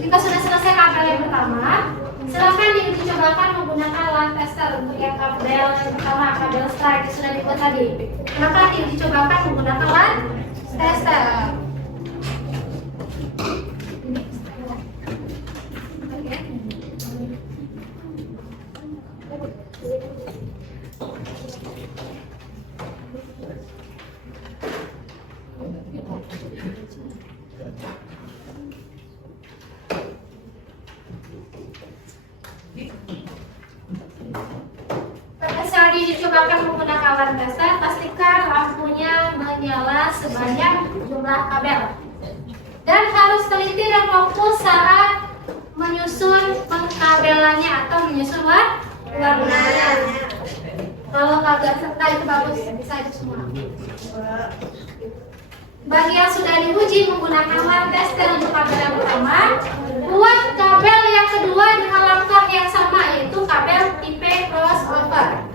Jika sudah selesai kabel yang pertama, silakan diuji cobakan menggunakan alat tester. Untuk yang kabel yang pertama, kabel strike yang sudah dibuat tadi, silakan diuji cobakan menggunakan alat tester. Pada saat dicobakan menggunakan alat tester, pastikan lampunya menyala sebanyak jumlah kabel. Dan harus teliti dan fokus saat menyusun pengkabelannya atau menyusun warnanya. Kalau kabel serta itu bagus, bisa itu semua. Bagi yang sudah diuji menggunakan alat tester untuk kabel yang pertama, buat kabel yang kedua dengan langkah yang sama, yaitu kabel tipe crossover.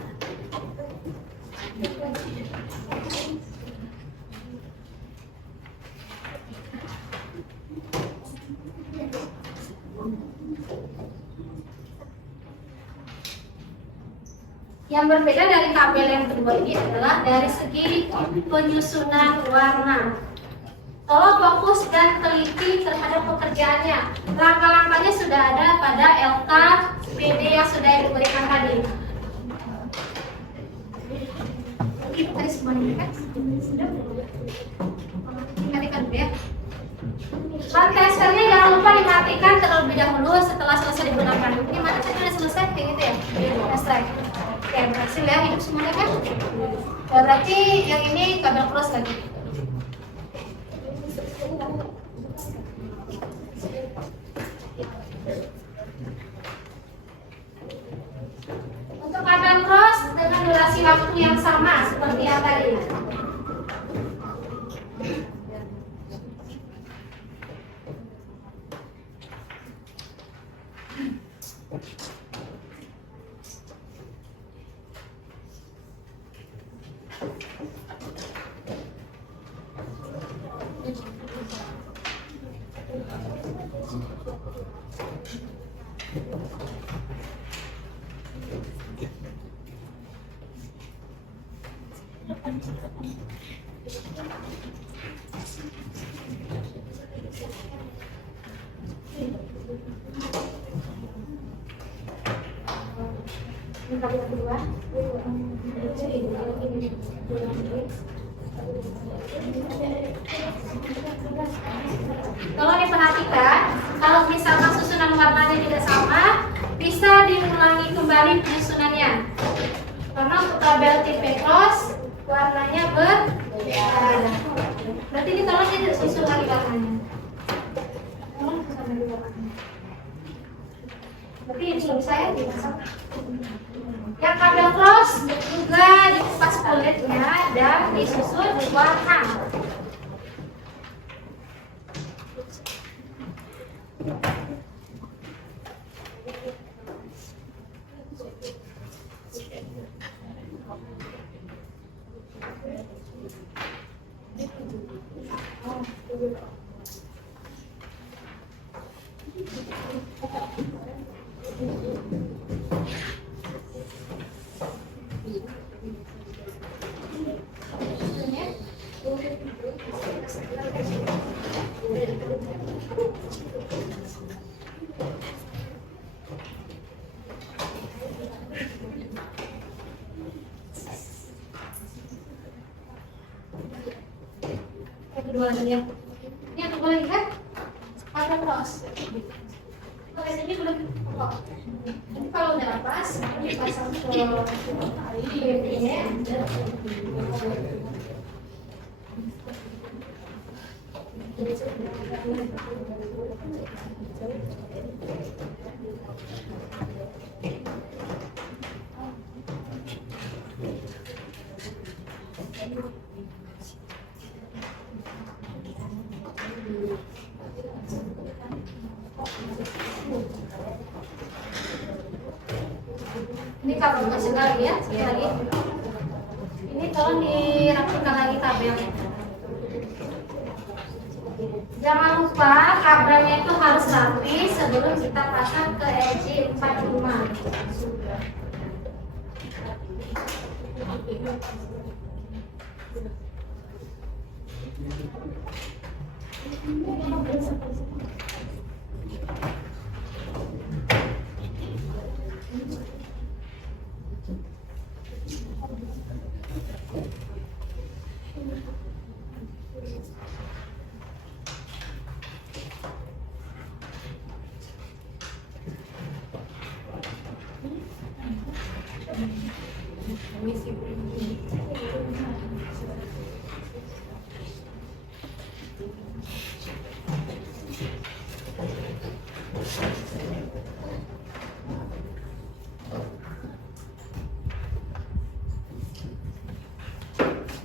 Yang berbeda dari kabel yang kedua ini adalah dari segi penyusunan warna. Tolong fokus dan teliti terhadap pekerjaannya. Langkah-langkahnya sudah ada pada LK PD yang sudah diberikan tadi. Ibu tadi semuanya kan? Sudah belum? Ingatkan dulu ya. Alat testernya jangan lupa dimatikan terlebih dahulu setelah selesai digunakan. Ini mana tadi sudah selesai kayak gitu ya? Tester. Oke, berhasil ya hidup semuanya kan? Ya, berarti yang ini kabel cross lagi. Untuk kabel cross dengan durasi waktu yang sama seperti yang tadi. Ini kabel kedua. Kalau diperhatikan, kalau misalkan susunan warnanya tidak sama, bisa diulangi kembali penyusunannya. Karena untuk kabel tipe cross warnanya berbeda. Berarti ini tolong disusun lagi warnanya. Tolong susun lagi warnanya. Berarti ini belum saya dimasak. Yang kabel cross juga dikupas kulitnya dan disusun warna. Kedua lagi ya. Ini yang kedua lagi kan? Kabel cross. Oke, ini belum pokok. Nanti kalau udah lepas, ini pasang ke BB-nya. Ini kabel masuk lagi ya, sekali lagi. Ini tolong dirapikan lagi kabelnya. Jangan lupa kabelnya itu harus rapi sebelum kita pasang ke LG45.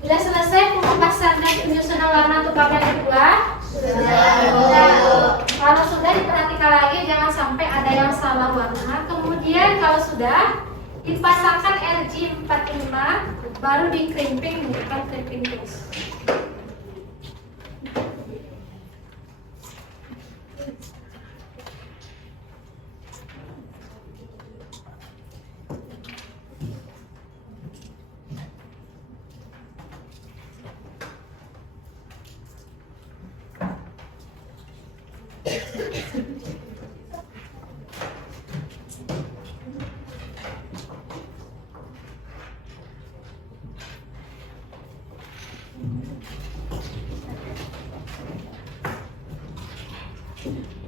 Sudah selesai pemasangan dan penyusunan warna untuk kabel kedua? Sudah. Kalau sudah diperhatikan lagi jangan sampai ada yang salah warna. Kemudian kalau sudah dipasangkan RG45 baru di crimping bukan crimping terus.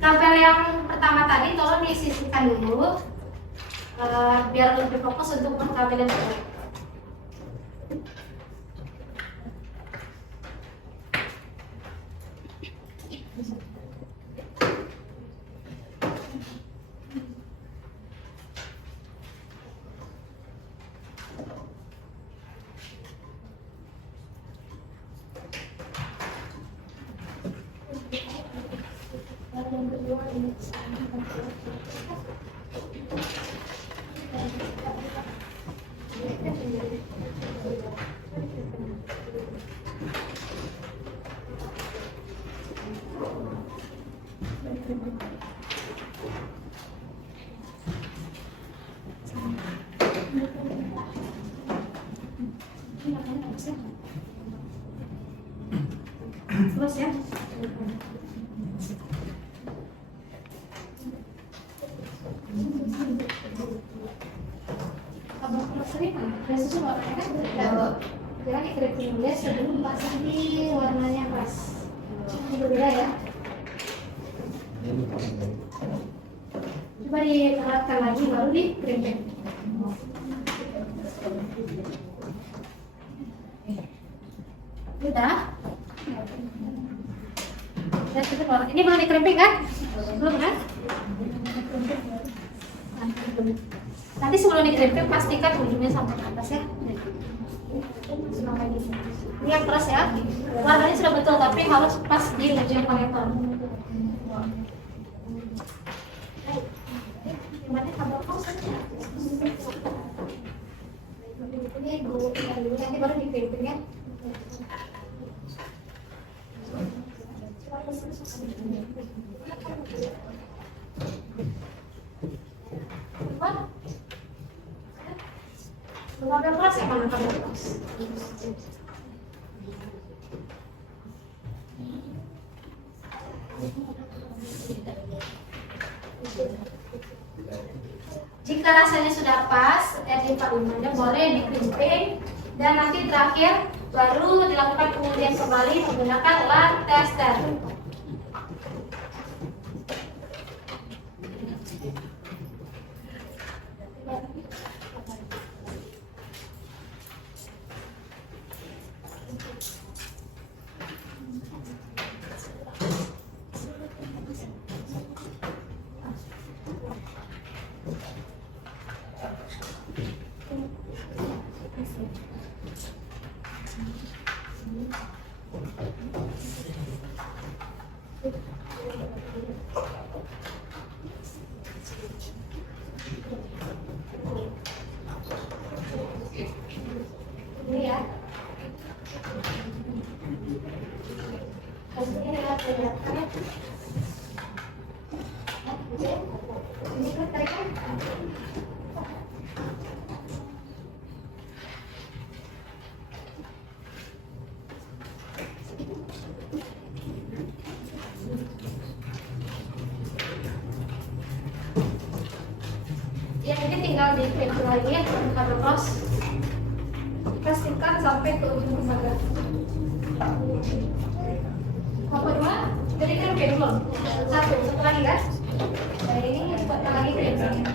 Kabel yang pertama tadi tolong disisihkan dulu biar lebih fokus untuk kabel yang kedua. Terus ya. Abang sering ada susu warnanya kan jangan dikeriting dulu sebelum pasang di warnanya pas. Ini berbeda ya. Coba dikeratkan lagi baru dikeriting. Udah. Udah cukup warna. Ini belum dikeriting kan? Belum kan? Nanti sebelum dikeriting pastikan ujungnya sampai ke atas ya. Ini yang keras ya. Warnanya sudah betul tapi harus pas di ujung konektor. Gimana kabel kos? Ini dulu nanti baru dikeriting ya. Kabel keras ya mana kabel keras? Jika rasanya sudah pas, RG45-nya boleh dikrimping dan nanti terakhir baru dilakukan pengujian kembali menggunakan lat tester. dihitung lagi kabel cross. Pastikan sampai ke ujung lembaga. Apa dua? Jadi kan oke belum? Satu lagi kan? Nah ini dipotong lagi ke sini.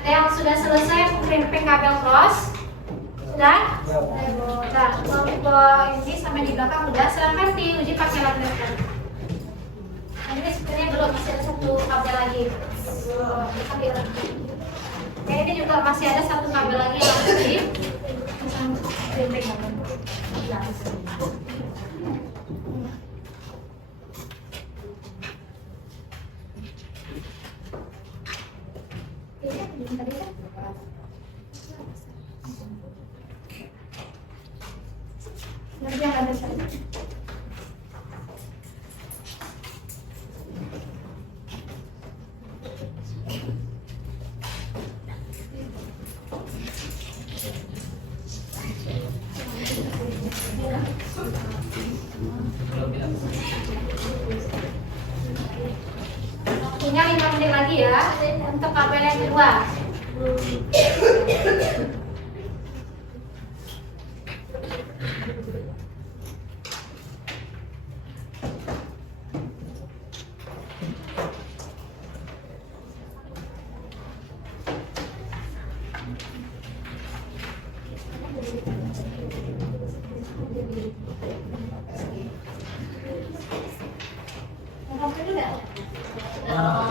Ada yang sudah selesai mengkrimping kabel cross? Sudah? Sudah. Kalau ini sampai di belakang udah, silahkan diuji pakai alat meter. Nah, ini sebenarnya belum, masih ada satu kabel lagi. Oke, ini juga masih ada satu kabel lagi yang harus dikrimping. Nanti yang ada saya. Waktunya 5 menit lagi ya untuk kabel yang kedua.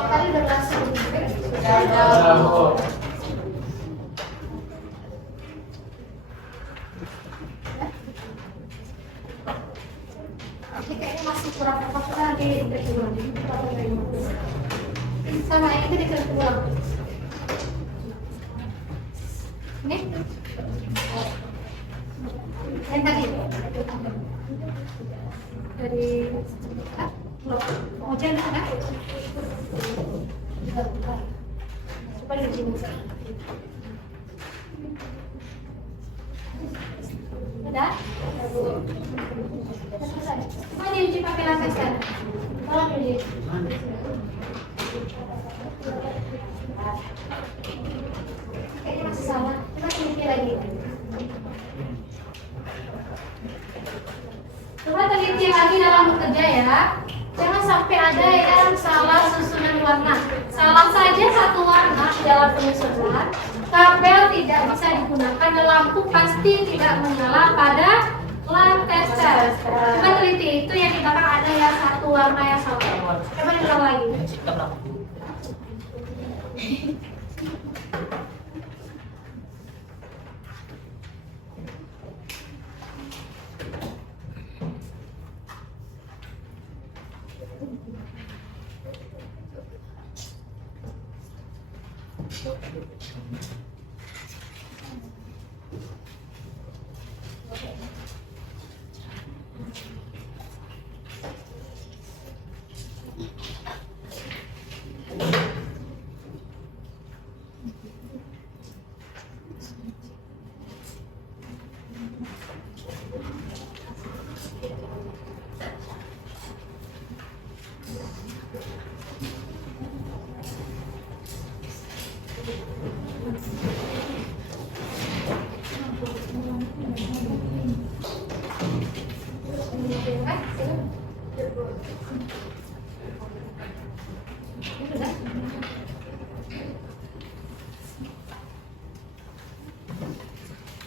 Tadi udah berhasil. Ini kayaknya masih kurang apa-apa nanti dikeluar. Sama yang itu dikeluar. Ini yang tadi dari hujan ada? Coba di sini. Udah? Coba diuji pakai lantai sana. Tolong diuji. Kayaknya masih salah. Coba teliti lagi. Coba teliti lagi dalam bekerja ya. Jangan sampai ada yang salah susunan warna. Salah saja satu warna dalam penyusunan, kabel tidak bisa digunakan dan lampu pasti tidak menyala pada lantai tes. Coba teliti itu yang di belakang ada yang satu warna yang salah. Coba diulang lagi.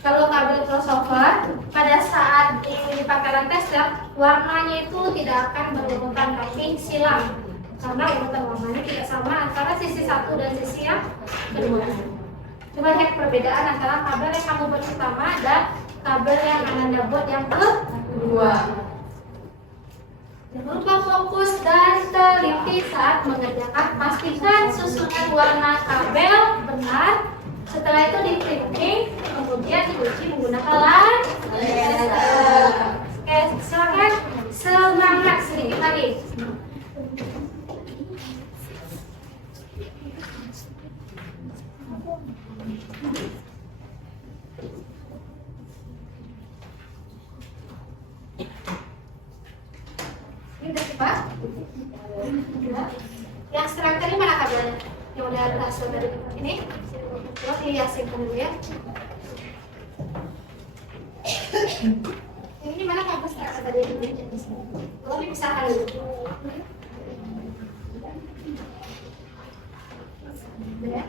Kalau kabel crossover pada saat ini dipakai lantai tester, warnanya itu tidak akan berurutan tapi silang karena urutan warnanya tidak sama antara sisi satu dan sisi yang kedua. Coba lihat perbedaan antara kabel yang kamu buat pertama dan kabel yang Anda buat yang kedua. Jangan lupa fokus dan teliti saat mengerjakan. Pastikan susunan warna kabel benar. Setelah itu di printing, kemudian diuji menggunakan laser. Oke, silakan semangat sedikit lagi. Ini udah cepat. Yang striker ini mana kabelnya? Yang udah berhasil dari ini. Coba diasingkan dulu ya. Ini mana kabel striker tadi? Oh, dipisahkan dulu. Udah ya?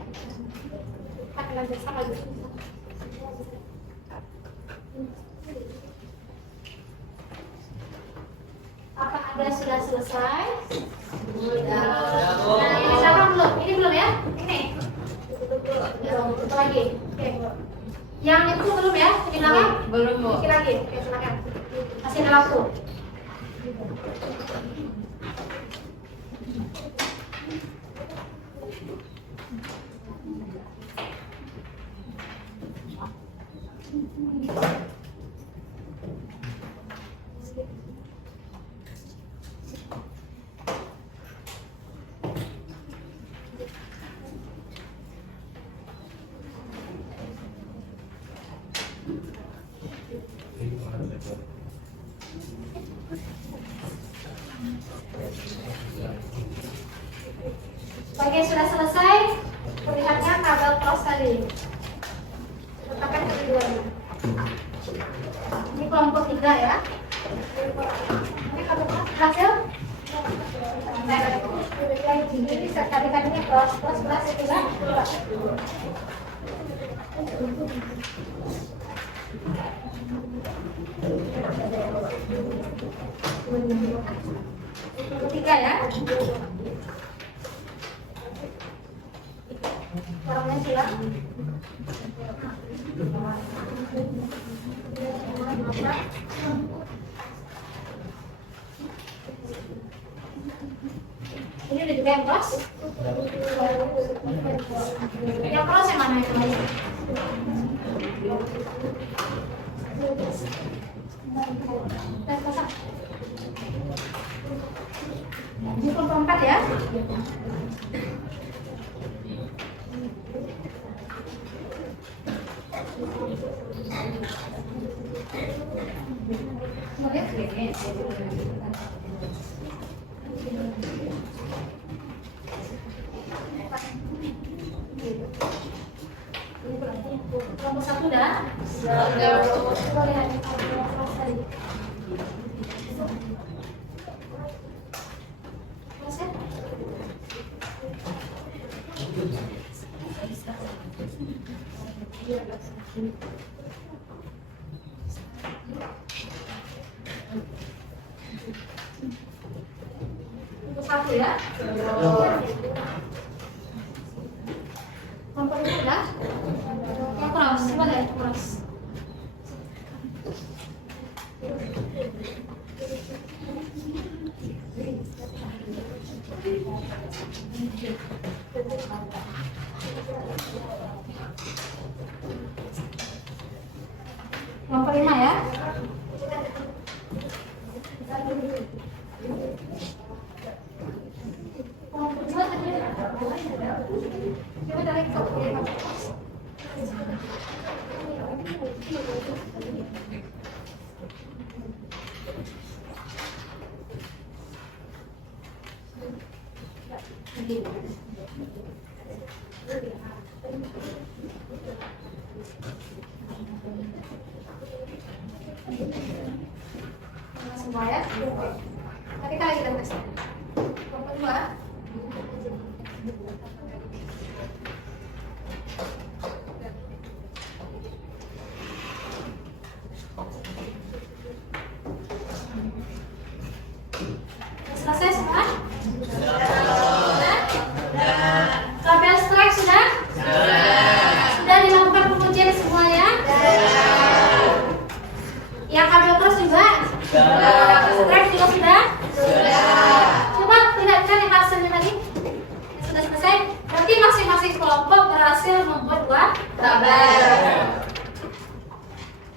Pakai laser sama dulu. Apa Anda sudah selesai? Sudah. Nah, ini siapa belum? Ini belum ya? Ini. Satu lagi. Oke. Yang itu belum ya? Silakan. Belum, Bu. Sedikit lagi. Oke, silakan. Masih ada waktu. Bagian sudah selesai, terlihatnya kabel cross tadi. Letakkan keduanya. Ini kelompok 3 ya. Ini kabel cross berhasil. Ini sekali-kalinya cross berhasil. Ketiga ya. Orangnya siap. Ini udah juga yang cross. Yang cross yang mana yang lain? Dan pasang. Ini kelompok 4 ya. Kelompok 1 dah. Coba lihat kelompok tadi. Untuk 1 ya. Kelompok 2 dah. Yang cross, coba lihat cross. Kelompok 5 ya. Kelompok 2 tadi. Coba tarik kelompok 5. Semua ya. Tadi kali kita tes. Kelompok 2. Selesai semua? Sudah? Kabel strike sudah? Sudah dilakukan pengujian semuanya? Yang kabel cross juga? Strike juga sudah? berhasil membuat dua kabel.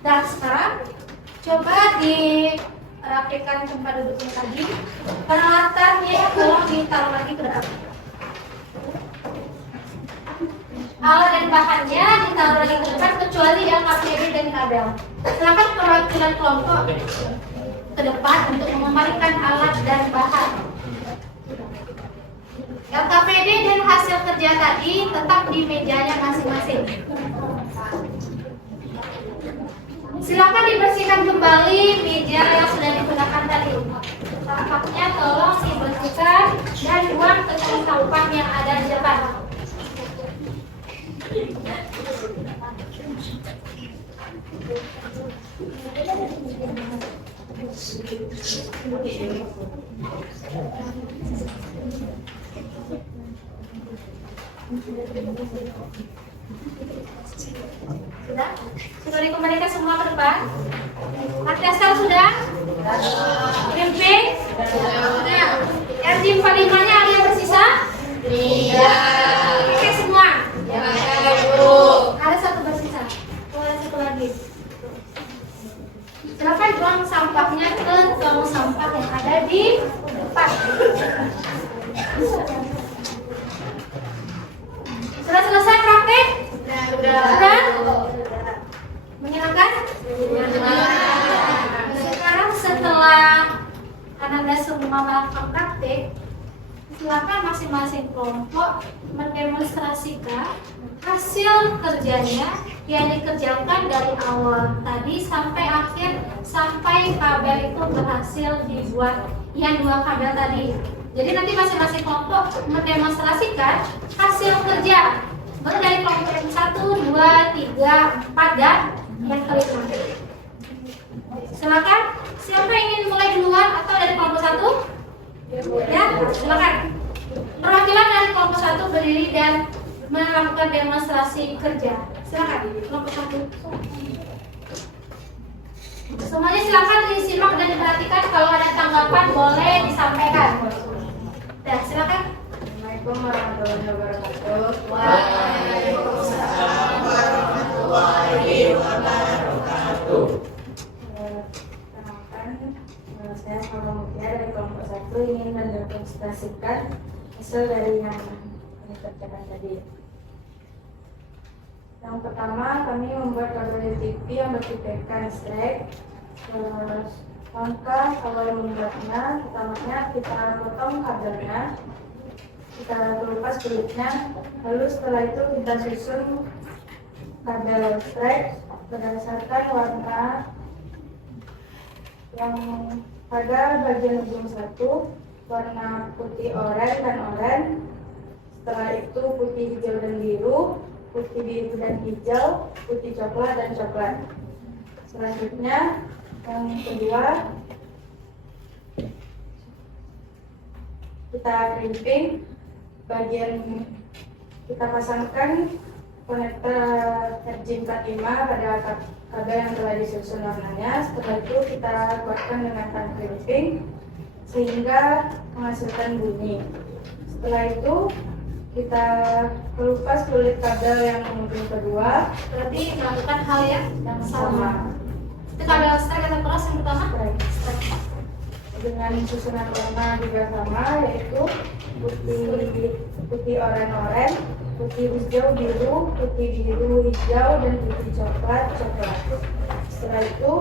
Dan sekarang coba dirapikan tempat duduknya tadi. Peralatannya tolong ditaruh lagi ke depan. Alat dan bahannya ditaruh lagi ke depan kecuali yang APD dan kabel. Silakan perwakilan kelompok ke depan untuk mengembalikan alat dan bahan. LKPD dan hasil kerja tadi tetap di mejanya masing-masing. Silakan dibersihkan kembali meja yang sudah digunakan tadi. Tampaknya tolong dibersihkan dan buang ke tempat sampah yang ada di depan. Sudah? Sudah dikembalikan semua ke depan? Material sudah? Pimping? Sudah. RJ 45-nya ada yang bersisa? Tidak. Oke semua? Bu. Ada satu bersisa. Oh, ada satu lagi. Silakan buang sampahnya ke tong sampah yang ada di depan. Sudah selesai praktek? Sudah? Menyenangkan? Sekarang setelah Anda semua melakukan praktek, silakan masing-masing kelompok mendemonstrasikan hasil kerjanya yang dikerjakan dari awal tadi sampai akhir, sampai kabel itu berhasil dibuat yang dua kabel tadi. Jadi nanti masing-masing kelompok mendemonstrasikan hasil kerja. Baru dari kelompok yang 1, 2, 3, 4 dan yang kelima. Silakan. Siapa yang ingin mulai duluan atau dari kelompok 1? Ya, silakan. Perwakilan dari kelompok 1 berdiri dan melakukan demonstrasi kerja. Silakan. Kelompok 1. Semuanya silakan disimak dan diperhatikan. Kalau ada tanggapan boleh disampaikan. Ya, silakan. Assalamualaikum warahmatullahi wabarakatuh. Waalaikumsalam warahmatullahi wabarakatuh. Perkenalkan, saya Salma Mutia dari kelompok 1 ingin mendemonstrasikan hasil dari yang kami kerjakan tadi. Yang pertama, kami membuat kabel TV yang bertipe strike. Langkah awal membuatnya, pertamanya kita potong kabelnya, kita lepas kulitnya, lalu setelah itu kita susun kabel strike berdasarkan warna yang pada bagian ujung 1 warna putih oranye dan oranye, setelah itu putih hijau dan biru, putih biru dan hijau, putih coklat dan coklat. Selanjutnya yang kedua, kita crimping bagian, kita pasangkan konektor RJ45 pada kabel yang telah disusun warnanya. Setelah itu kita kuatkan dengan tan crimping sehingga menghasilkan bunyi. Setelah itu kita kelupas kulit kabel yang ujung kedua. Berarti melakukan hal yang sama. Itu kabel strike atau cross yang pertama? Strike. Dengan susunan warna juga sama, yaitu putih oranye, putih hijau biru, putih biru hijau, dan putih coklat. Setelah itu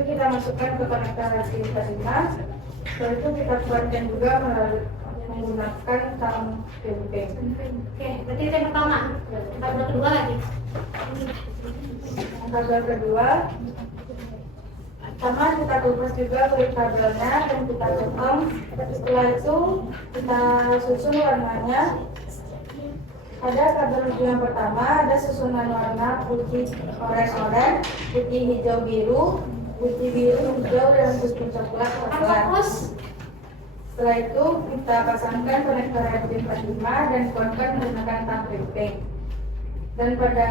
kita masukkan ke konektor RJ45. Setelah itu kita kuatkan juga melalui menggunakan tang crimping. Oke, berarti itu yang pertama. Kabel kedua lagi. Kabel kedua, pertama kita kupas juga kulit kabelnya dan kita potong. Setelah itu kita susun warnanya. Pada kabel ujung yang pertama ada susunan warna putih oranye, putih hijau biru, putih biru hijau, dan putih coklat. Fokus. Setelah itu kita pasangkan konektor RJ45 dan kuatkan menggunakan tang crimping. Dan pada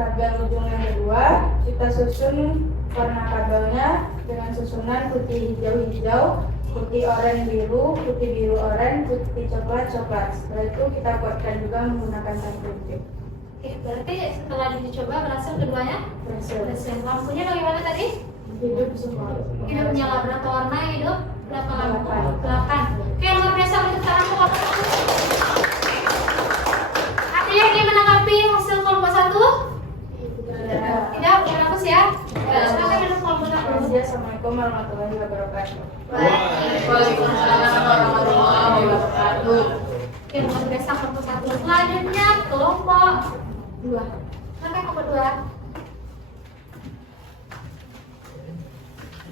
kabel ujung yang kedua kita susun warna kabelnya dengan susunan putih hijau-hijau, putih oranye biru, putih biru oranye, putih coklat coklat. Setelah itu kita buatkan juga menggunakan template. Oke, berarti setelah dicoba berhasil keduanya? Berhasil. Lampunya bagaimana tadi? Hidup semua. Hidup nyala berapa warna hidup? Berapa lampu? 8. Oke, luar biasa untuk sekarang kelompok 1. Ada yang ingin menanggapi hasil kelompok 1? Tidak, bukan aku sih ya. Silakan untuk kelompok 1. Assalamualaikum warahmatullahi wabarakatuh. Waalaikumsalam warahmatullahi wabarakatuh. Oke, luar biasa kelompok 1. Selanjutnya kelompok 2. Silakan kelompok 2.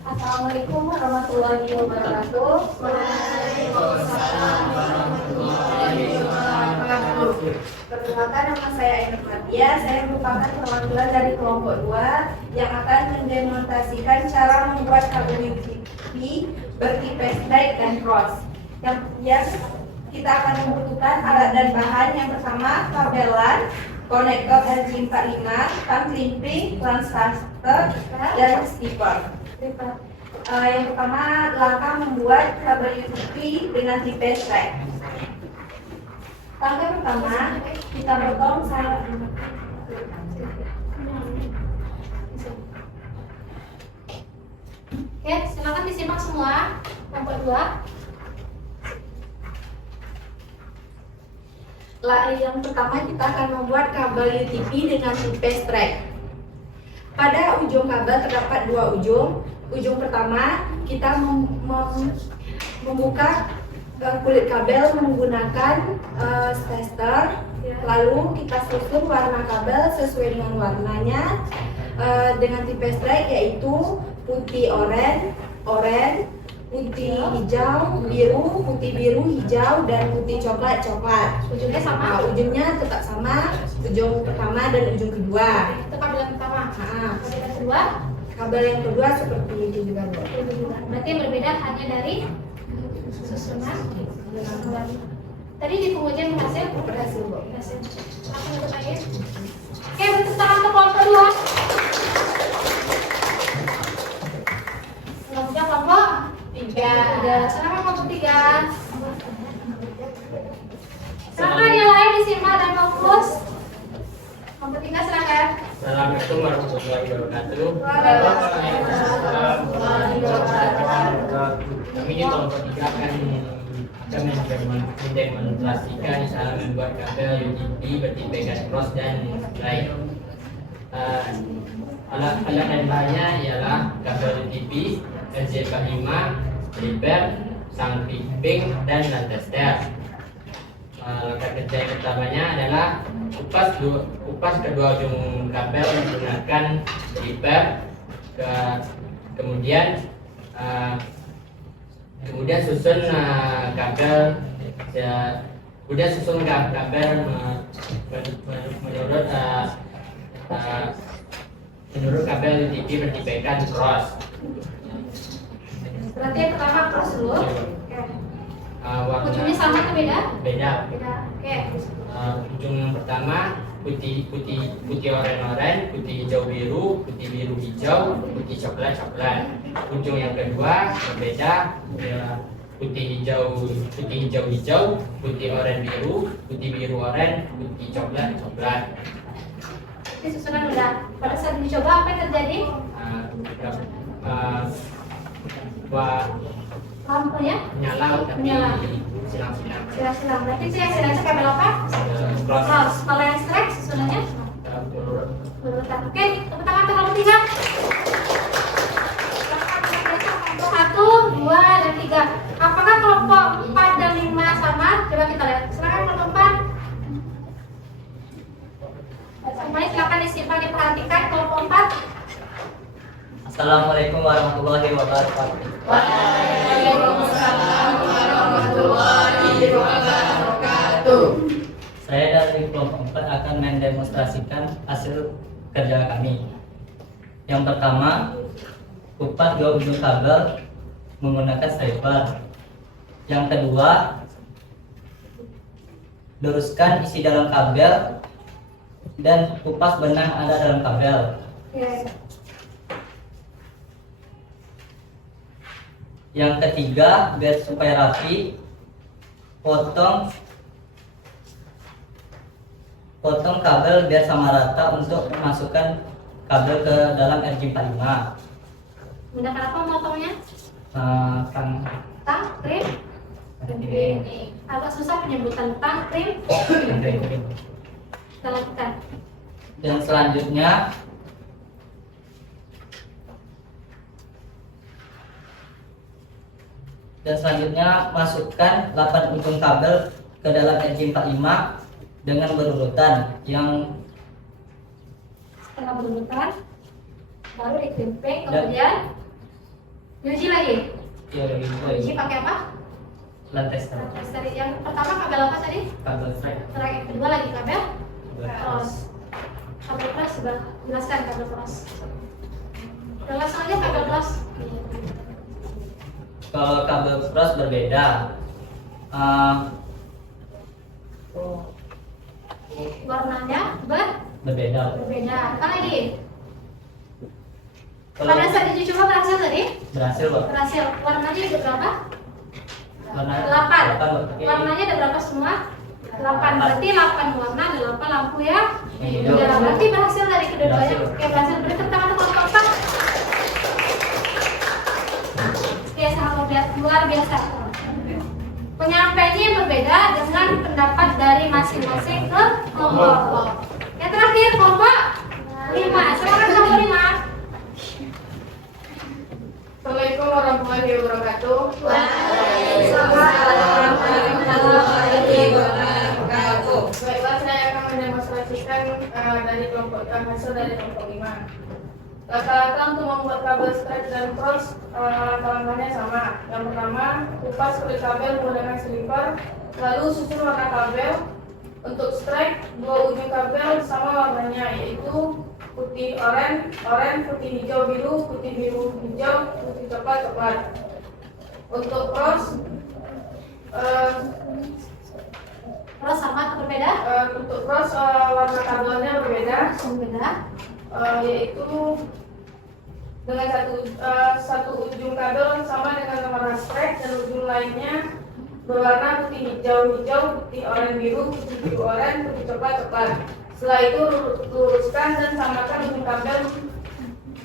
Assalamualaikum warahmatullahi wabarakatuh. Waalaikumsalam warahmatullahi wabarakatuh. Perkenalkan, nama saya Ainur Fatia. Saya merupakan perwakilan dari kelompok 2 yang akan mendemonstrasikan cara membuat kabel UPV bertipe straight dan cross. Yang kita akan membutuhkan alat dan bahan yang pertama kabelan, konektor RJ45, tang clipping, transcaster, dan stipper. Yang pertama, langkah membuat kabel UPV dengan tipe straight. Langkah pertama, kita potong Oke, silakan disimak semua. Kelompok 2. Yang pertama, kita akan membuat kabel UTP dengan tipe straight. Pada ujung kabel terdapat 2 ujung. Ujung pertama, kita membuka kulit kabel menggunakan tester. Lalu kita susun warna kabel sesuai dengan warnanya dengan tipe straight, yaitu putih oranye, putih hijau, biru, putih biru, hijau, dan putih coklat coklat. Ujungnya sama. Ujungnya tetap sama, ujung pertama dan ujung kedua. Itu kabel yang pertama. Kabel yang kedua. Kabel yang kedua seperti itu juga, Bu. Berarti yang berbeda hanya dari susunan. Tadi di pengujian berhasil? Berhasil, Bu. Berhasil. Aku tutup aja. Oke, bentuk tangan untuk kelompok 2. Selanjutnya kelompok 3. Silakan kelompok 3. Silakan yang lain disimak dan fokus. Kelompok 3 silakan. Assalamualaikum warahmatullahi wabarakatuh. Kami di kelompok 3 akan mendemonstrasikan cara membuat kabel UTP bertipe gas cross dan straight. Alat dan bahannya ialah kabel UTP, RJ45, stripper, tang clipping, dan tester. Langkah kerja yang pertamanya adalah kupas kedua ujung kabel menggunakan stripper. Kemudian susun kabel menurut kabel UTP bertipekan cross. Berarti yang pertama cross dulu. Oke. Ujungnya sama atau beda? Beda. Oke. Ujung yang pertama putih oranye, putih hijau biru, putih biru hijau, putih coklat coklat. Ujung yang kedua berbeda, putih hijau hijau, putih oranye biru, putih biru oranye, putih coklat coklat. Ini susunan udah. Pada saat dicoba apa yang terjadi? Lampunya Menyala tapi Menyala. silang-silang. silang-silang. Berarti itu yang silang kabel apa? Cross. Cross. Kalau yang straight susunannya berurutan. Oke, tepuk tangan untuk kelompok 3. Kelompok 1, 2, dan 3. Apakah kelompok 4 dan 5 sama? Coba kita lihat. Silakan kelompok 4. Semuanya silakan disimak, diperhatikan kelompok 4. Assalamualaikum warahmatullahi wabarakatuh. Waalaikumsalam warahmatullahi wabarakatuh. Saya dari kelompok 4 akan mendemonstrasikan hasil kerja kami. Yang pertama, kupas dua ujung kabel menggunakan stapler. Yang kedua, luruskan isi dalam kabel dan kupas benang ada dalam kabel. Yang ketiga, biar supaya rapi, potong kabel biar sama rata untuk masukkan kabel ke dalam RJ45. Menggunakan apa motongnya? Tang Trim. Agak susah penyebutan trim. Kita lakukan. Dan selanjutnya masukkan 8 ujung kabel ke dalam RJ45 dengan berurutan. Setelah berurutan, baru diklimping, kemudian diuji lagi. Uji pakai apa? Lantai setengah. Terus tadi yang pertama kabel apa tadi? Kabel strike. Yang kedua lagi kabel cross. Kabel cross sudah jelaskan kabel cross. Langsung aja kabel cross. Kalau kabel cross berbeda. Warnanya Berbeda. berbeda. Apa lagi? Kalau Pada saat diuji coba berhasil tadi? berhasil, Pak. Berhasil. Warnanya ada berapa? Warna 8. Warnanya ada berapa semua? 8. Berarti 8 warna, 8 lampu ya. Hijau. Udah, berarti berhasil dari kedua-duanya. Berhasil. Oke, berhasil. Beri tepuk tangan untuk kompak. Oke, sangat luar biasa. Penyampaiannya berbeda dengan pendapat dari masing-masing kelompok. Yang terakhir kelompok 5. Silakan kelompok 5. Assalamualaikum warahmatullahi wabarakatuh. Baiklah, saya akan mendemonstrasikan dari kelompok hasil dari kelompok 5. Rata-rata untuk membuat kabel strike dan cross langkah-langkahnya sama. Yang pertama, kupas kulit kabel menggunakan sliper, lalu susun warna kabel. Untuk strike, 2 ujung kabel sama warnanya, yaitu putih oranye, putih hijau biru, putih biru hijau, putih coklat. Untuk cross, Cross sama atau berbeda? untuk cross warna kabelnya berbeda. Berbeda. Yaitu dengan satu ujung kabel sama dengan warna strike dan ujung lainnya berwarna putih hijau, putih oranye biru, putih biru oranye, putih coklat. Setelah itu luruskan dan samakan ujung kabel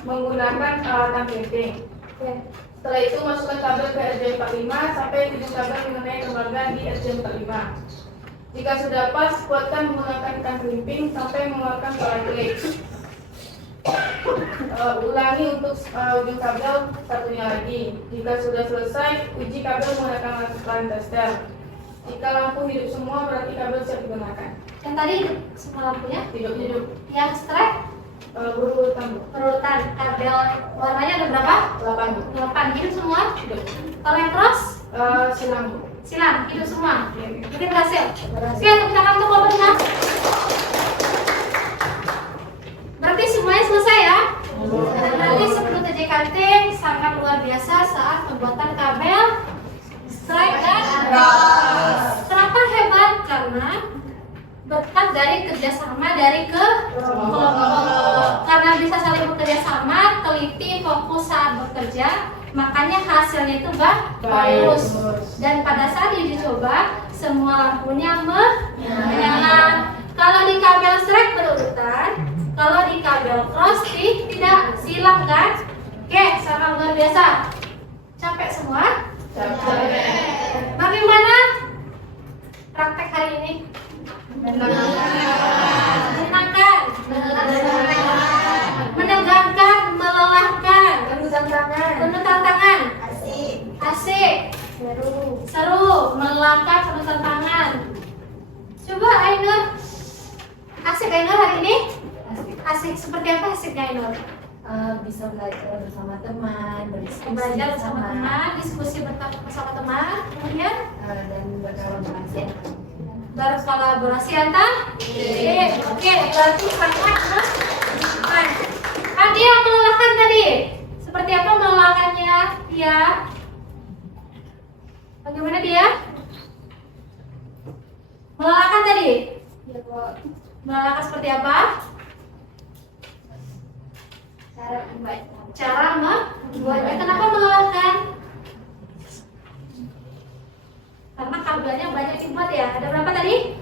menggunakan tang clipping. Setelah itu masukkan kabel ke RJ45 sampai ujung kabel mengenai lembaga di RJ45. Jika sudah pas, kuatkan menggunakan tang clipping sampai mengeluarkan suara klik. Ulangi untuk ujung kabel satunya lagi. Jika sudah selesai, uji kabel menggunakan line tester. Jika lampu hidup semua, berarti kabel siap digunakan. Yang tadi semua lampunya? Hidup. Yang strike? Berurutan. Kabel warnanya ada berapa? 8. Hidup semua? Hidup. Kalau yang cross? Silang, hidup semua. Mungkin berhasil. Oke, tepuk tangan untuk kelompok 5. Berarti semuanya selesai ya? Berarti sebelum TJKT sangat luar biasa saat pembuatan kabel strike dan cross. Kenapa hebat? Karena berkat dari kerjasama dari kelompok. Karena bisa saling bekerja sama, teliti, fokus saat bekerja, makanya hasilnya itu bagus. Dan pada saat diuji coba, semua lampunya menyala. Kalau di kabel strike berurutan, kalau di kabel cross tidak, silang kan? Oke, sangat luar biasa. Capek semua? Capek. Bagaimana praktek hari ini? Menyenangkan, menegangkan, melelahkan, penuh tantangan, asik, seru, melelahkan, penuh tantangan. Coba Ainur, asik Ainur hari ini? Asik, seperti apa asiknya Ainur? Bisa belajar bersama teman, Belajar bersama teman, diskusi bersama teman, kemudian dan berkolaborasi. berkolaborasi antar. Oke, berarti sangat kan dia melelahkan tadi. Seperti apa melelahkannya dia? Bagaimana dia? Melelahkan tadi? Melelahkan seperti apa? Cara membuat Cara membuatnya. Kenapa melelahkan? kebagiannya banyak dibuat ya. Ada berapa tadi?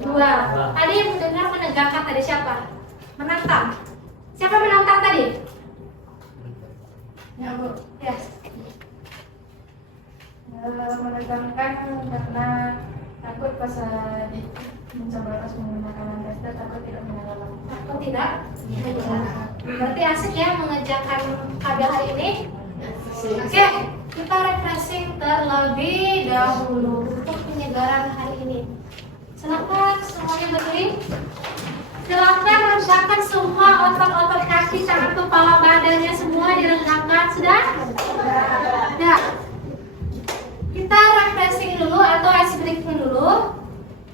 2. Tadi yang mendengar menegakkan tadi siapa? Menantang. Siapa menantang tadi? Ya, Bu. Ya. Menegangkan karena takut pas mencoba pas menggunakan tester takut tidak menyala. Takut tidak? Berarti asik ya mengerjakan kabel hari ini. Oke, kita refreshing terlebih dahulu untuk penyegaran hari ini. Silakan semuanya berdiri. Silakan rendahkan semua otot-otot kaki, tangan, kepala, badannya semua direndahkan. Sudah? Sudah. Kita refreshing dulu atau ice breaking dulu.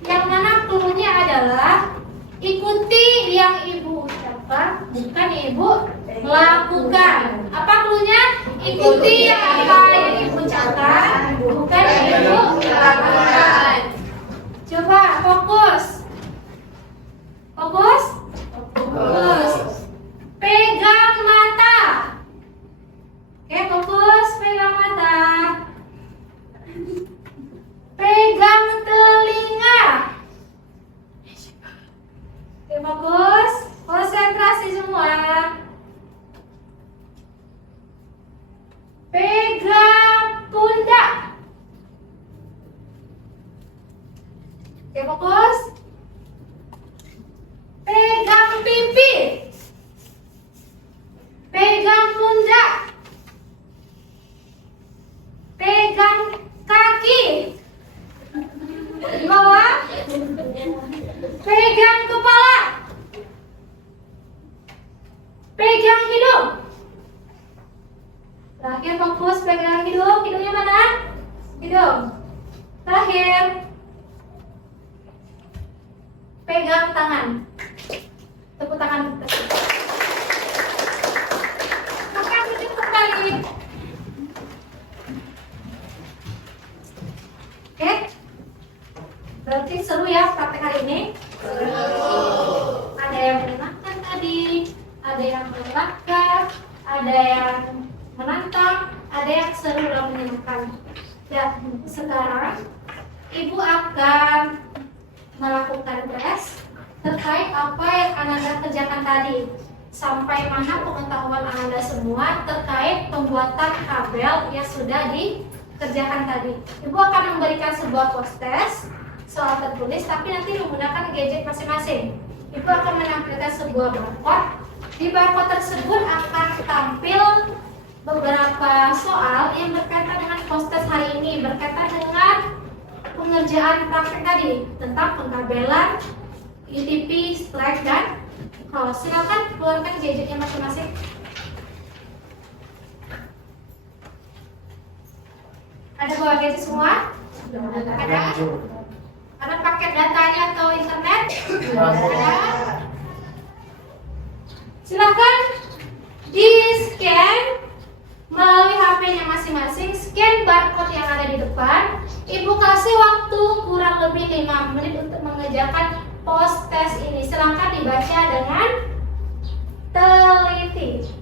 Yang mana clue-nya adalah ikuti yang ibu ucapkan, bukan ibu lakukan. Apa clue-nya? Ikuti apa yang ibu ucapkan, bukan ibu lakukan. Coba fokus. Fokus. Fokus. Pegang mata. Oke, fokus. Pegang mata. Pegang telinga. Oke, fokus. Konsentrasi semua. Pegang pundak. Oke, fokus. Pegang pipi. Pegang pundak. Pegang kaki. Di bawah. Pegang kepala. Pegang hidung. Terakhir fokus pegang hidung. Hidungnya mana? Hidung. Terakhir. Pegang tangan. Tepuk tangan. Maka duduk kembali. Oke. Berarti seru ya praktek hari ini. Ada yang menyenangkan tadi, ada yang melelahkan, ada yang menantang, ada yang seru dan menyenangkan. Ya, sekarang ibu akan melakukan tes terkait apa yang Ananda kerjakan tadi. Sampai mana pengetahuan Ananda semua terkait pembuatan kabel yang sudah dikerjakan tadi. Ibu akan memberikan sebuah post test soal tertulis, tapi nanti menggunakan gadget masing-masing. Ibu akan menampilkan sebuah barcode. Di barcode tersebut akan tampil beberapa soal yang berkaitan dengan post test hari ini, berkaitan dengan pengerjaan praktek tadi tentang pengkabelan, UTP, strike, dan cross. Silakan keluarkan gadgetnya masing-masing. Ada bawa gadget semua? Ada? Ada paket datanya atau internet? Ada? Silakan di scan melalui HP-nya masing-masing, scan barcode yang ada di depan. Ibu kasih waktu kurang lebih 5 menit untuk mengerjakan post test ini. Silakan dibaca dengan teliti.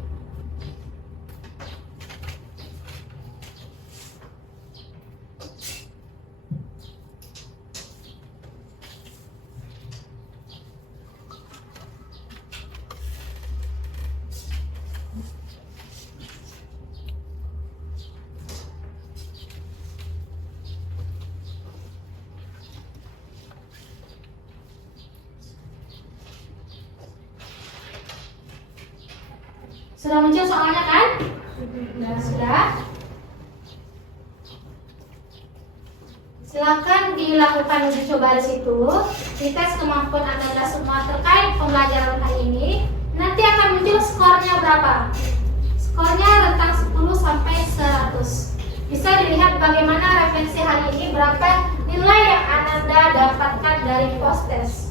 Sudah muncul soalnya kan? Sudah. Silakan dilakukan uji coba di situ. Dites kemampuan Anda semua terkait pembelajaran hari ini. Nanti akan muncul skornya berapa? Skornya rentang 10 sampai 100. Bisa dilihat bagaimana referensi hari ini, berapa nilai yang Anda dapatkan dari post test.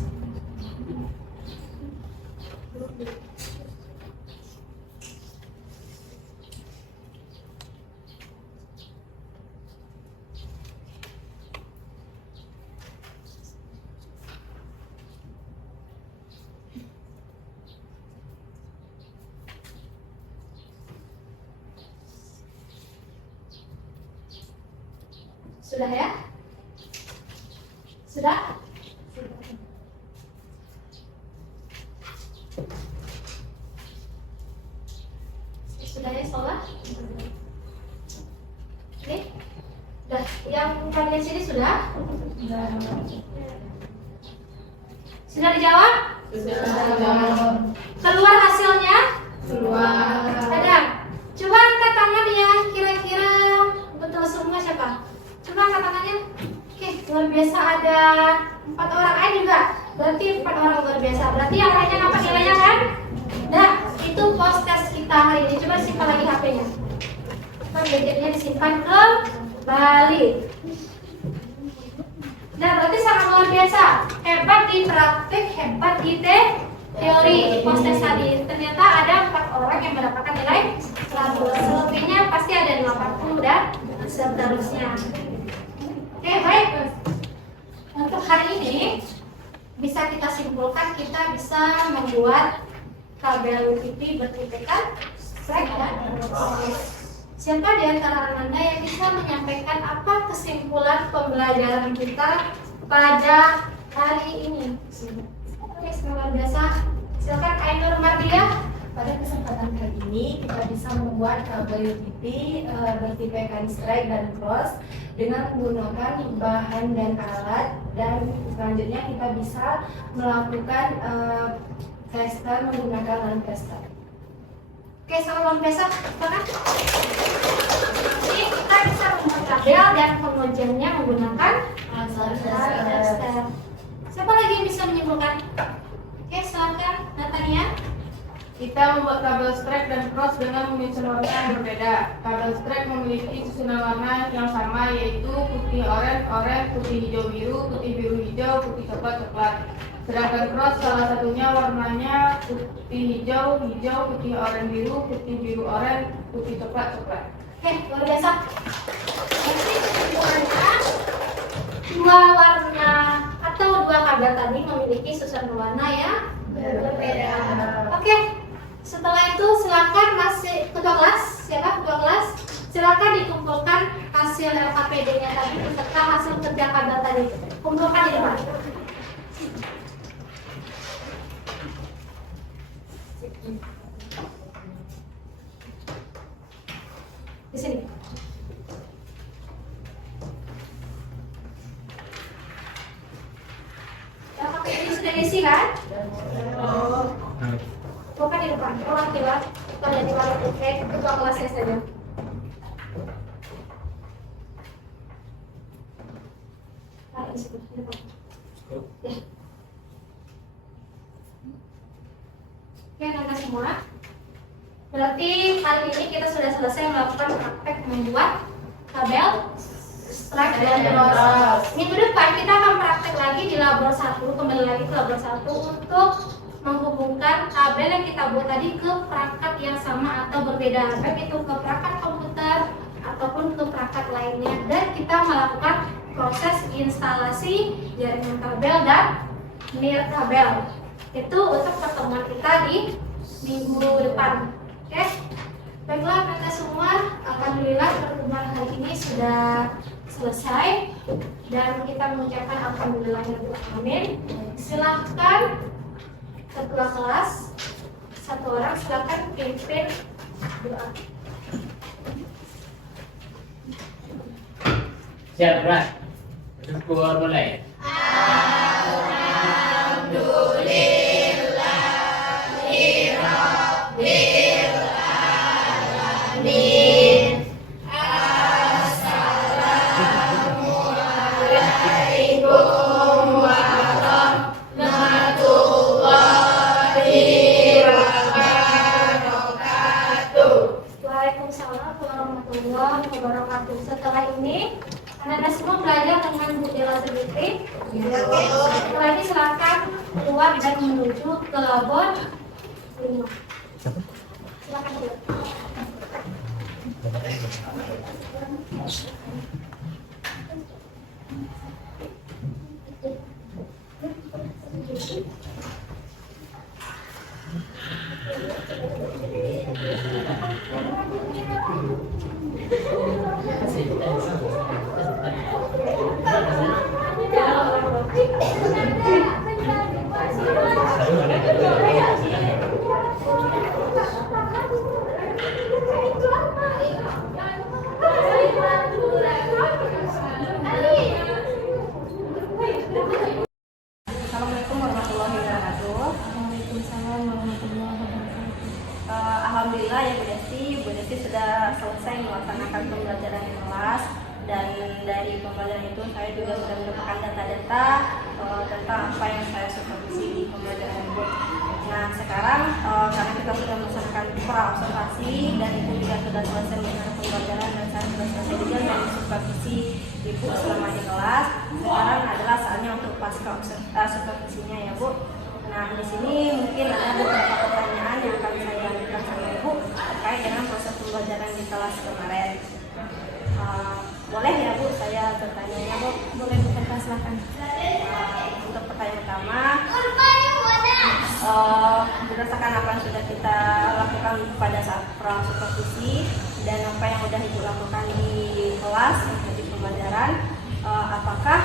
Sudah ya? Sudah? Sudah ya sekolah? Oke. Udah, yang kalian sini sudah? Sudah dijawab? Sudah. Keluar hasilnya? Keluar. Ada. Coba angkat tangan ya, kira-kira betul semua siapa? Coba angkat tangannya. Oke, luar biasa ada 4 orang aja juga. Berarti 4 orang luar biasa. Berarti yang lainnya dapat nilainya kan? Nah, itu post test kita hari ini. Coba simpan lagi HP-nya. Coba gadgetnya disimpan kembali. Nah, berarti sangat luar biasa. Hebat di praktik, hebat di teori. Di post test tadi ternyata ada 4 orang yang mendapatkan nilai 100. Selebihnya pasti ada 80 dan seterusnya. Oke, baik. Untuk hari ini bisa kita simpulkan kita bisa membuat tabel UTP bertipekan strike dan cross. Siapa di antara Anda yang bisa menyampaikan apa kesimpulan pembelajaran kita pada hari ini? Oke, luar biasa. Silakan Ainur Mardia. Pada kesempatan kali ini kita bisa membuat tabel UTP bertipekan strike dan cross dengan menggunakan bahan dan alat, dan selanjutnya kita bisa melakukan tester menggunakan land tester. Oke, sangat luar biasa. Silakan. Jadi kita bisa membuat tabel dan pengujiannya menggunakan tester. Siapa lagi yang bisa menyimpulkan? Oke, silakan Natania. Kita membuat tabel strike dan cross dengan menyusun warna yang berbeda. Tabel strike memiliki susunan warna yang sama, yaitu putih oranye, putih hijau biru, putih biru hijau, putih coklat coklat. Sedangkan cross salah satunya warnanya putih hijau, putih oranye biru, putih biru oranye, putih coklat coklat. Oke, luar biasa. Jadi kesimpulannya, dua warna atau dua kabel tadi memiliki susunan warna yang berbeda. Oke, setelah itu silakan masih ketua kelas, siapa ketua kelas? Silakan dikumpulkan hasil LKPD-nya tadi beserta hasil kerja kabel tadi. Kumpulkan di depan. Di sini. LKPD sudah diisi kan? Bukan di depan, orang tidak pada di bawah ketua kelasnya saja. Di situ, di depan. Ya. Oke, Anda semua. Berarti hari ini kita sudah selesai melakukan praktek membuat tabel strike dan cross. Minggu depan kita akan praktek lagi di labor 1, kembali lagi ke labor 1 untuk menghubungkan tabel yang kita buat tadi ke perangkat yang sama atau berbeda, baik itu ke perangkat komputer ataupun ke perangkat lainnya, dan kita melakukan proses instalasi jaringan tabel dan mir tabel. Itu untuk pertemuan kita di minggu depan. Oke, baiklah Anda semua, alhamdulillah pertemuan hari ini sudah selesai dan kita mengucapkan alhamdulillahirabbil alamin. Silahkan ketua kelas, satu orang silakan pimpin doa. Siap, Bro. Bersyukur mulai. Waalaikumsalam warahmatullahi wabarakatuh. Setelah ini Anda semua belajar dengan Bu Dela Sebetri. Oke, setelah ini silakan keluar dan menuju ke labor 5. Silakan keluar. Terima kasih. pembelajaran itu saya juga sudah mendapatkan data-data tentang apa yang saya supervisi di pembelajaran Ibu. Nah sekarang karena kita sudah melaksanakan pra-observasi dan Ibu juga sudah selesai melakukan pembelajaran dan saya sudah selesai juga dari supervisi Ibu selama di kelas. Sekarang adalah saatnya untuk pasca supervisinya ya Bu. Nah di sini mungkin ada beberapa pertanyaan yang akan saya berikan sama Ibu terkait dengan proses pembelajaran di kelas kemarin. Boleh ya Bu, saya bertanya ya Bu? Boleh Bu, silakan. Untuk pertanyaan pertama, berdasarkan apa yang sudah kita lakukan pada saat pra-supervisi dan apa yang sudah Ibu lakukan di kelas untuk di pembelajaran, apakah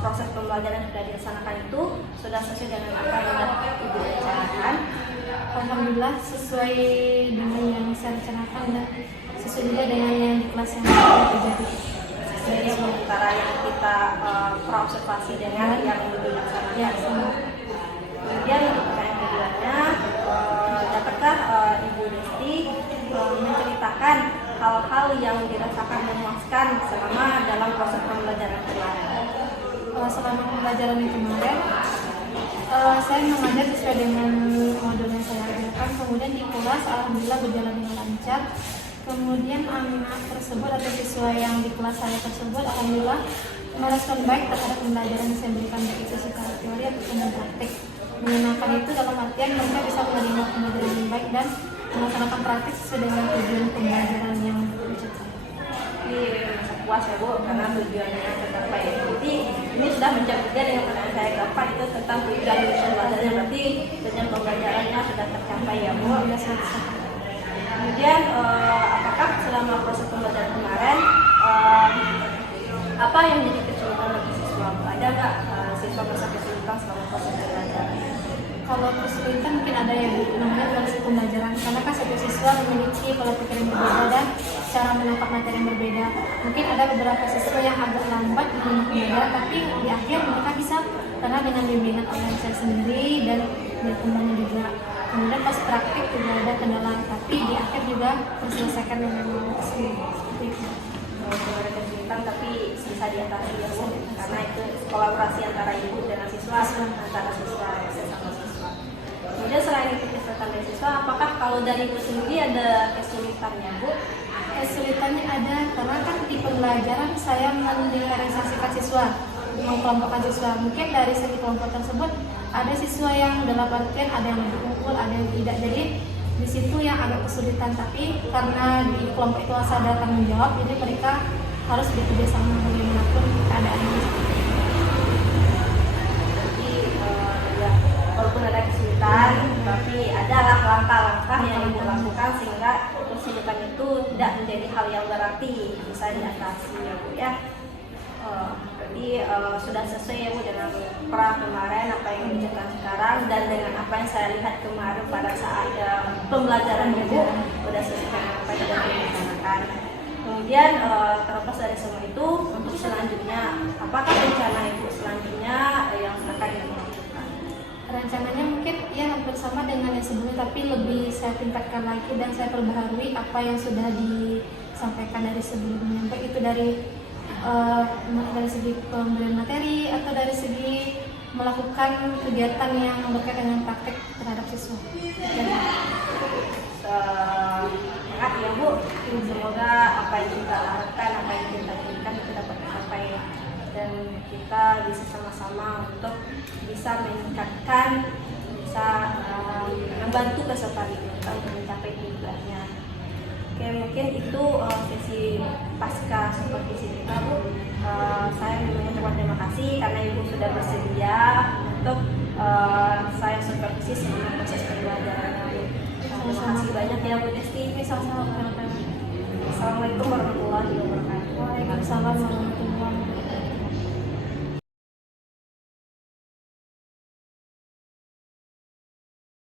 proses pembelajaran yang sudah dilaksanakan itu sudah sesuai dengan apa yang sudah Ibu rencanakan? Alhamdulillah sesuai dengan yang saya rencanakan dan sesuai juga dengan yang di kelas yang terjadi. Jadi antara yang kita pra-observasi dengan yang dilaksanakan. Ya, sama. Kemudian untuk pertanyaan keduanya, dapatkah Ibu Desti menceritakan hal-hal yang dirasakan memuaskan selama dalam proses pembelajaran kemarin? Selama pembelajaran kemarin, saya mengajar sesuai dengan modul yang saya ajarkan. Kemudian di kelas alhamdulillah berjalan dengan lancar. Kemudian anak tersebut atau siswa yang di kelas saya tersebut alhamdulillah merespon baik terhadap pembelajaran yang saya berikan, baik itu secara teori ataupun praktik. Menyenangkan itu dalam artian mereka bisa menerima pembelajaran yang baik dan melaksanakan praktik sesuai dengan tujuan pembelajaran yang dicapai. Ini merasa puas ya Bu, karena tujuannya tercapai. Jadi ini sudah menjawab juga dengan pertanyaan saya keempat, itu tentang tujuan pembelajarannya, berarti tujuan pembelajarannya sudah tercapai ya Bu. Kemudian apakah selama proses pembelajaran kemarin apa yang menjadi kesulitan bagi siswa? Ada nggak siswa merasa kesulitan selama proses pembelajaran? Kalau kesulitan mungkin ada ya Bu, namanya proses pembelajaran karena kan satu siswa memiliki pola pikir yang berbeda dan cara menangkap materi yang berbeda. Mungkin ada beberapa siswa yang agak lambat dalam belajar, tapi di akhir mereka bisa karena dengan bimbingan oleh saya sendiri dan teman juga. Kemudian pas praktik juga ada kendala, tapi di akhir juga terselesaikan dengan seperti itu. Ada kesulitan tapi bisa diatasi ya Bu, karena itu kolaborasi antara ibu dengan siswa, antara siswa sama siswa. Kemudian selain itu kesulitan dari siswa, apakah kalau dari ibu sendiri ada kesulitannya Bu? Kesulitannya ada karena kan di pembelajaran saya mendiferensiasikan siswa, mengkelompokkan siswa. Mungkin dari segi kelompok tersebut ada siswa yang dalam artian ada yang lebih unggul, ada yang tidak. Jadi di situ yang agak kesulitan, tapi karena di kelompok itu ada tanggung jawab, jadi mereka harus bekerja sama bagaimanapun keadaannya. Jadi ya, walaupun ada kesulitan, tapi adalah langkah-langkah yang ibu lakukan sehingga kesulitan itu tidak menjadi hal yang berarti, bisa diatasi ya Bu ya. Jadi sudah sesuai ya Bu dengan pra kemarin apa yang diceritakan sekarang dan dengan apa yang saya lihat kemarin pada saat pembelajaran Ibu sudah sesuai dengan apa yang sudah dilaksanakan. Kemudian terlepas dari semua itu, untuk selanjutnya apakah rencana Ibu selanjutnya yang akan dilakukan? Rencananya mungkin ya hampir sama dengan yang sebelumnya, tapi lebih saya tingkatkan lagi dan saya perbaharui apa yang sudah disampaikan dari sebelumnya, baik itu dari segi pemberian materi atau dari segi melakukan kegiatan yang berkaitan dengan praktek terhadap siswa. Semangat ya Bu, semoga apa yang kita harapkan, apa yang kita inginkan itu dapat tercapai dan kita bisa sama-sama untuk bisa meningkatkan, bisa membantu kesertaan kita untuk mencapai tujuannya. Oke, mungkin itu sesi pasca supervisi kita Bu. Saya mengucapkan terima kasih karena Ibu sudah bersedia untuk saya supervisi selama proses pembelajaran. Terima kasih banyak ya Bu Desti. Sama-sama. Assalamualaikum warahmatullahi wabarakatuh. Waalaikumsalam warahmatullahi wabarakatuh.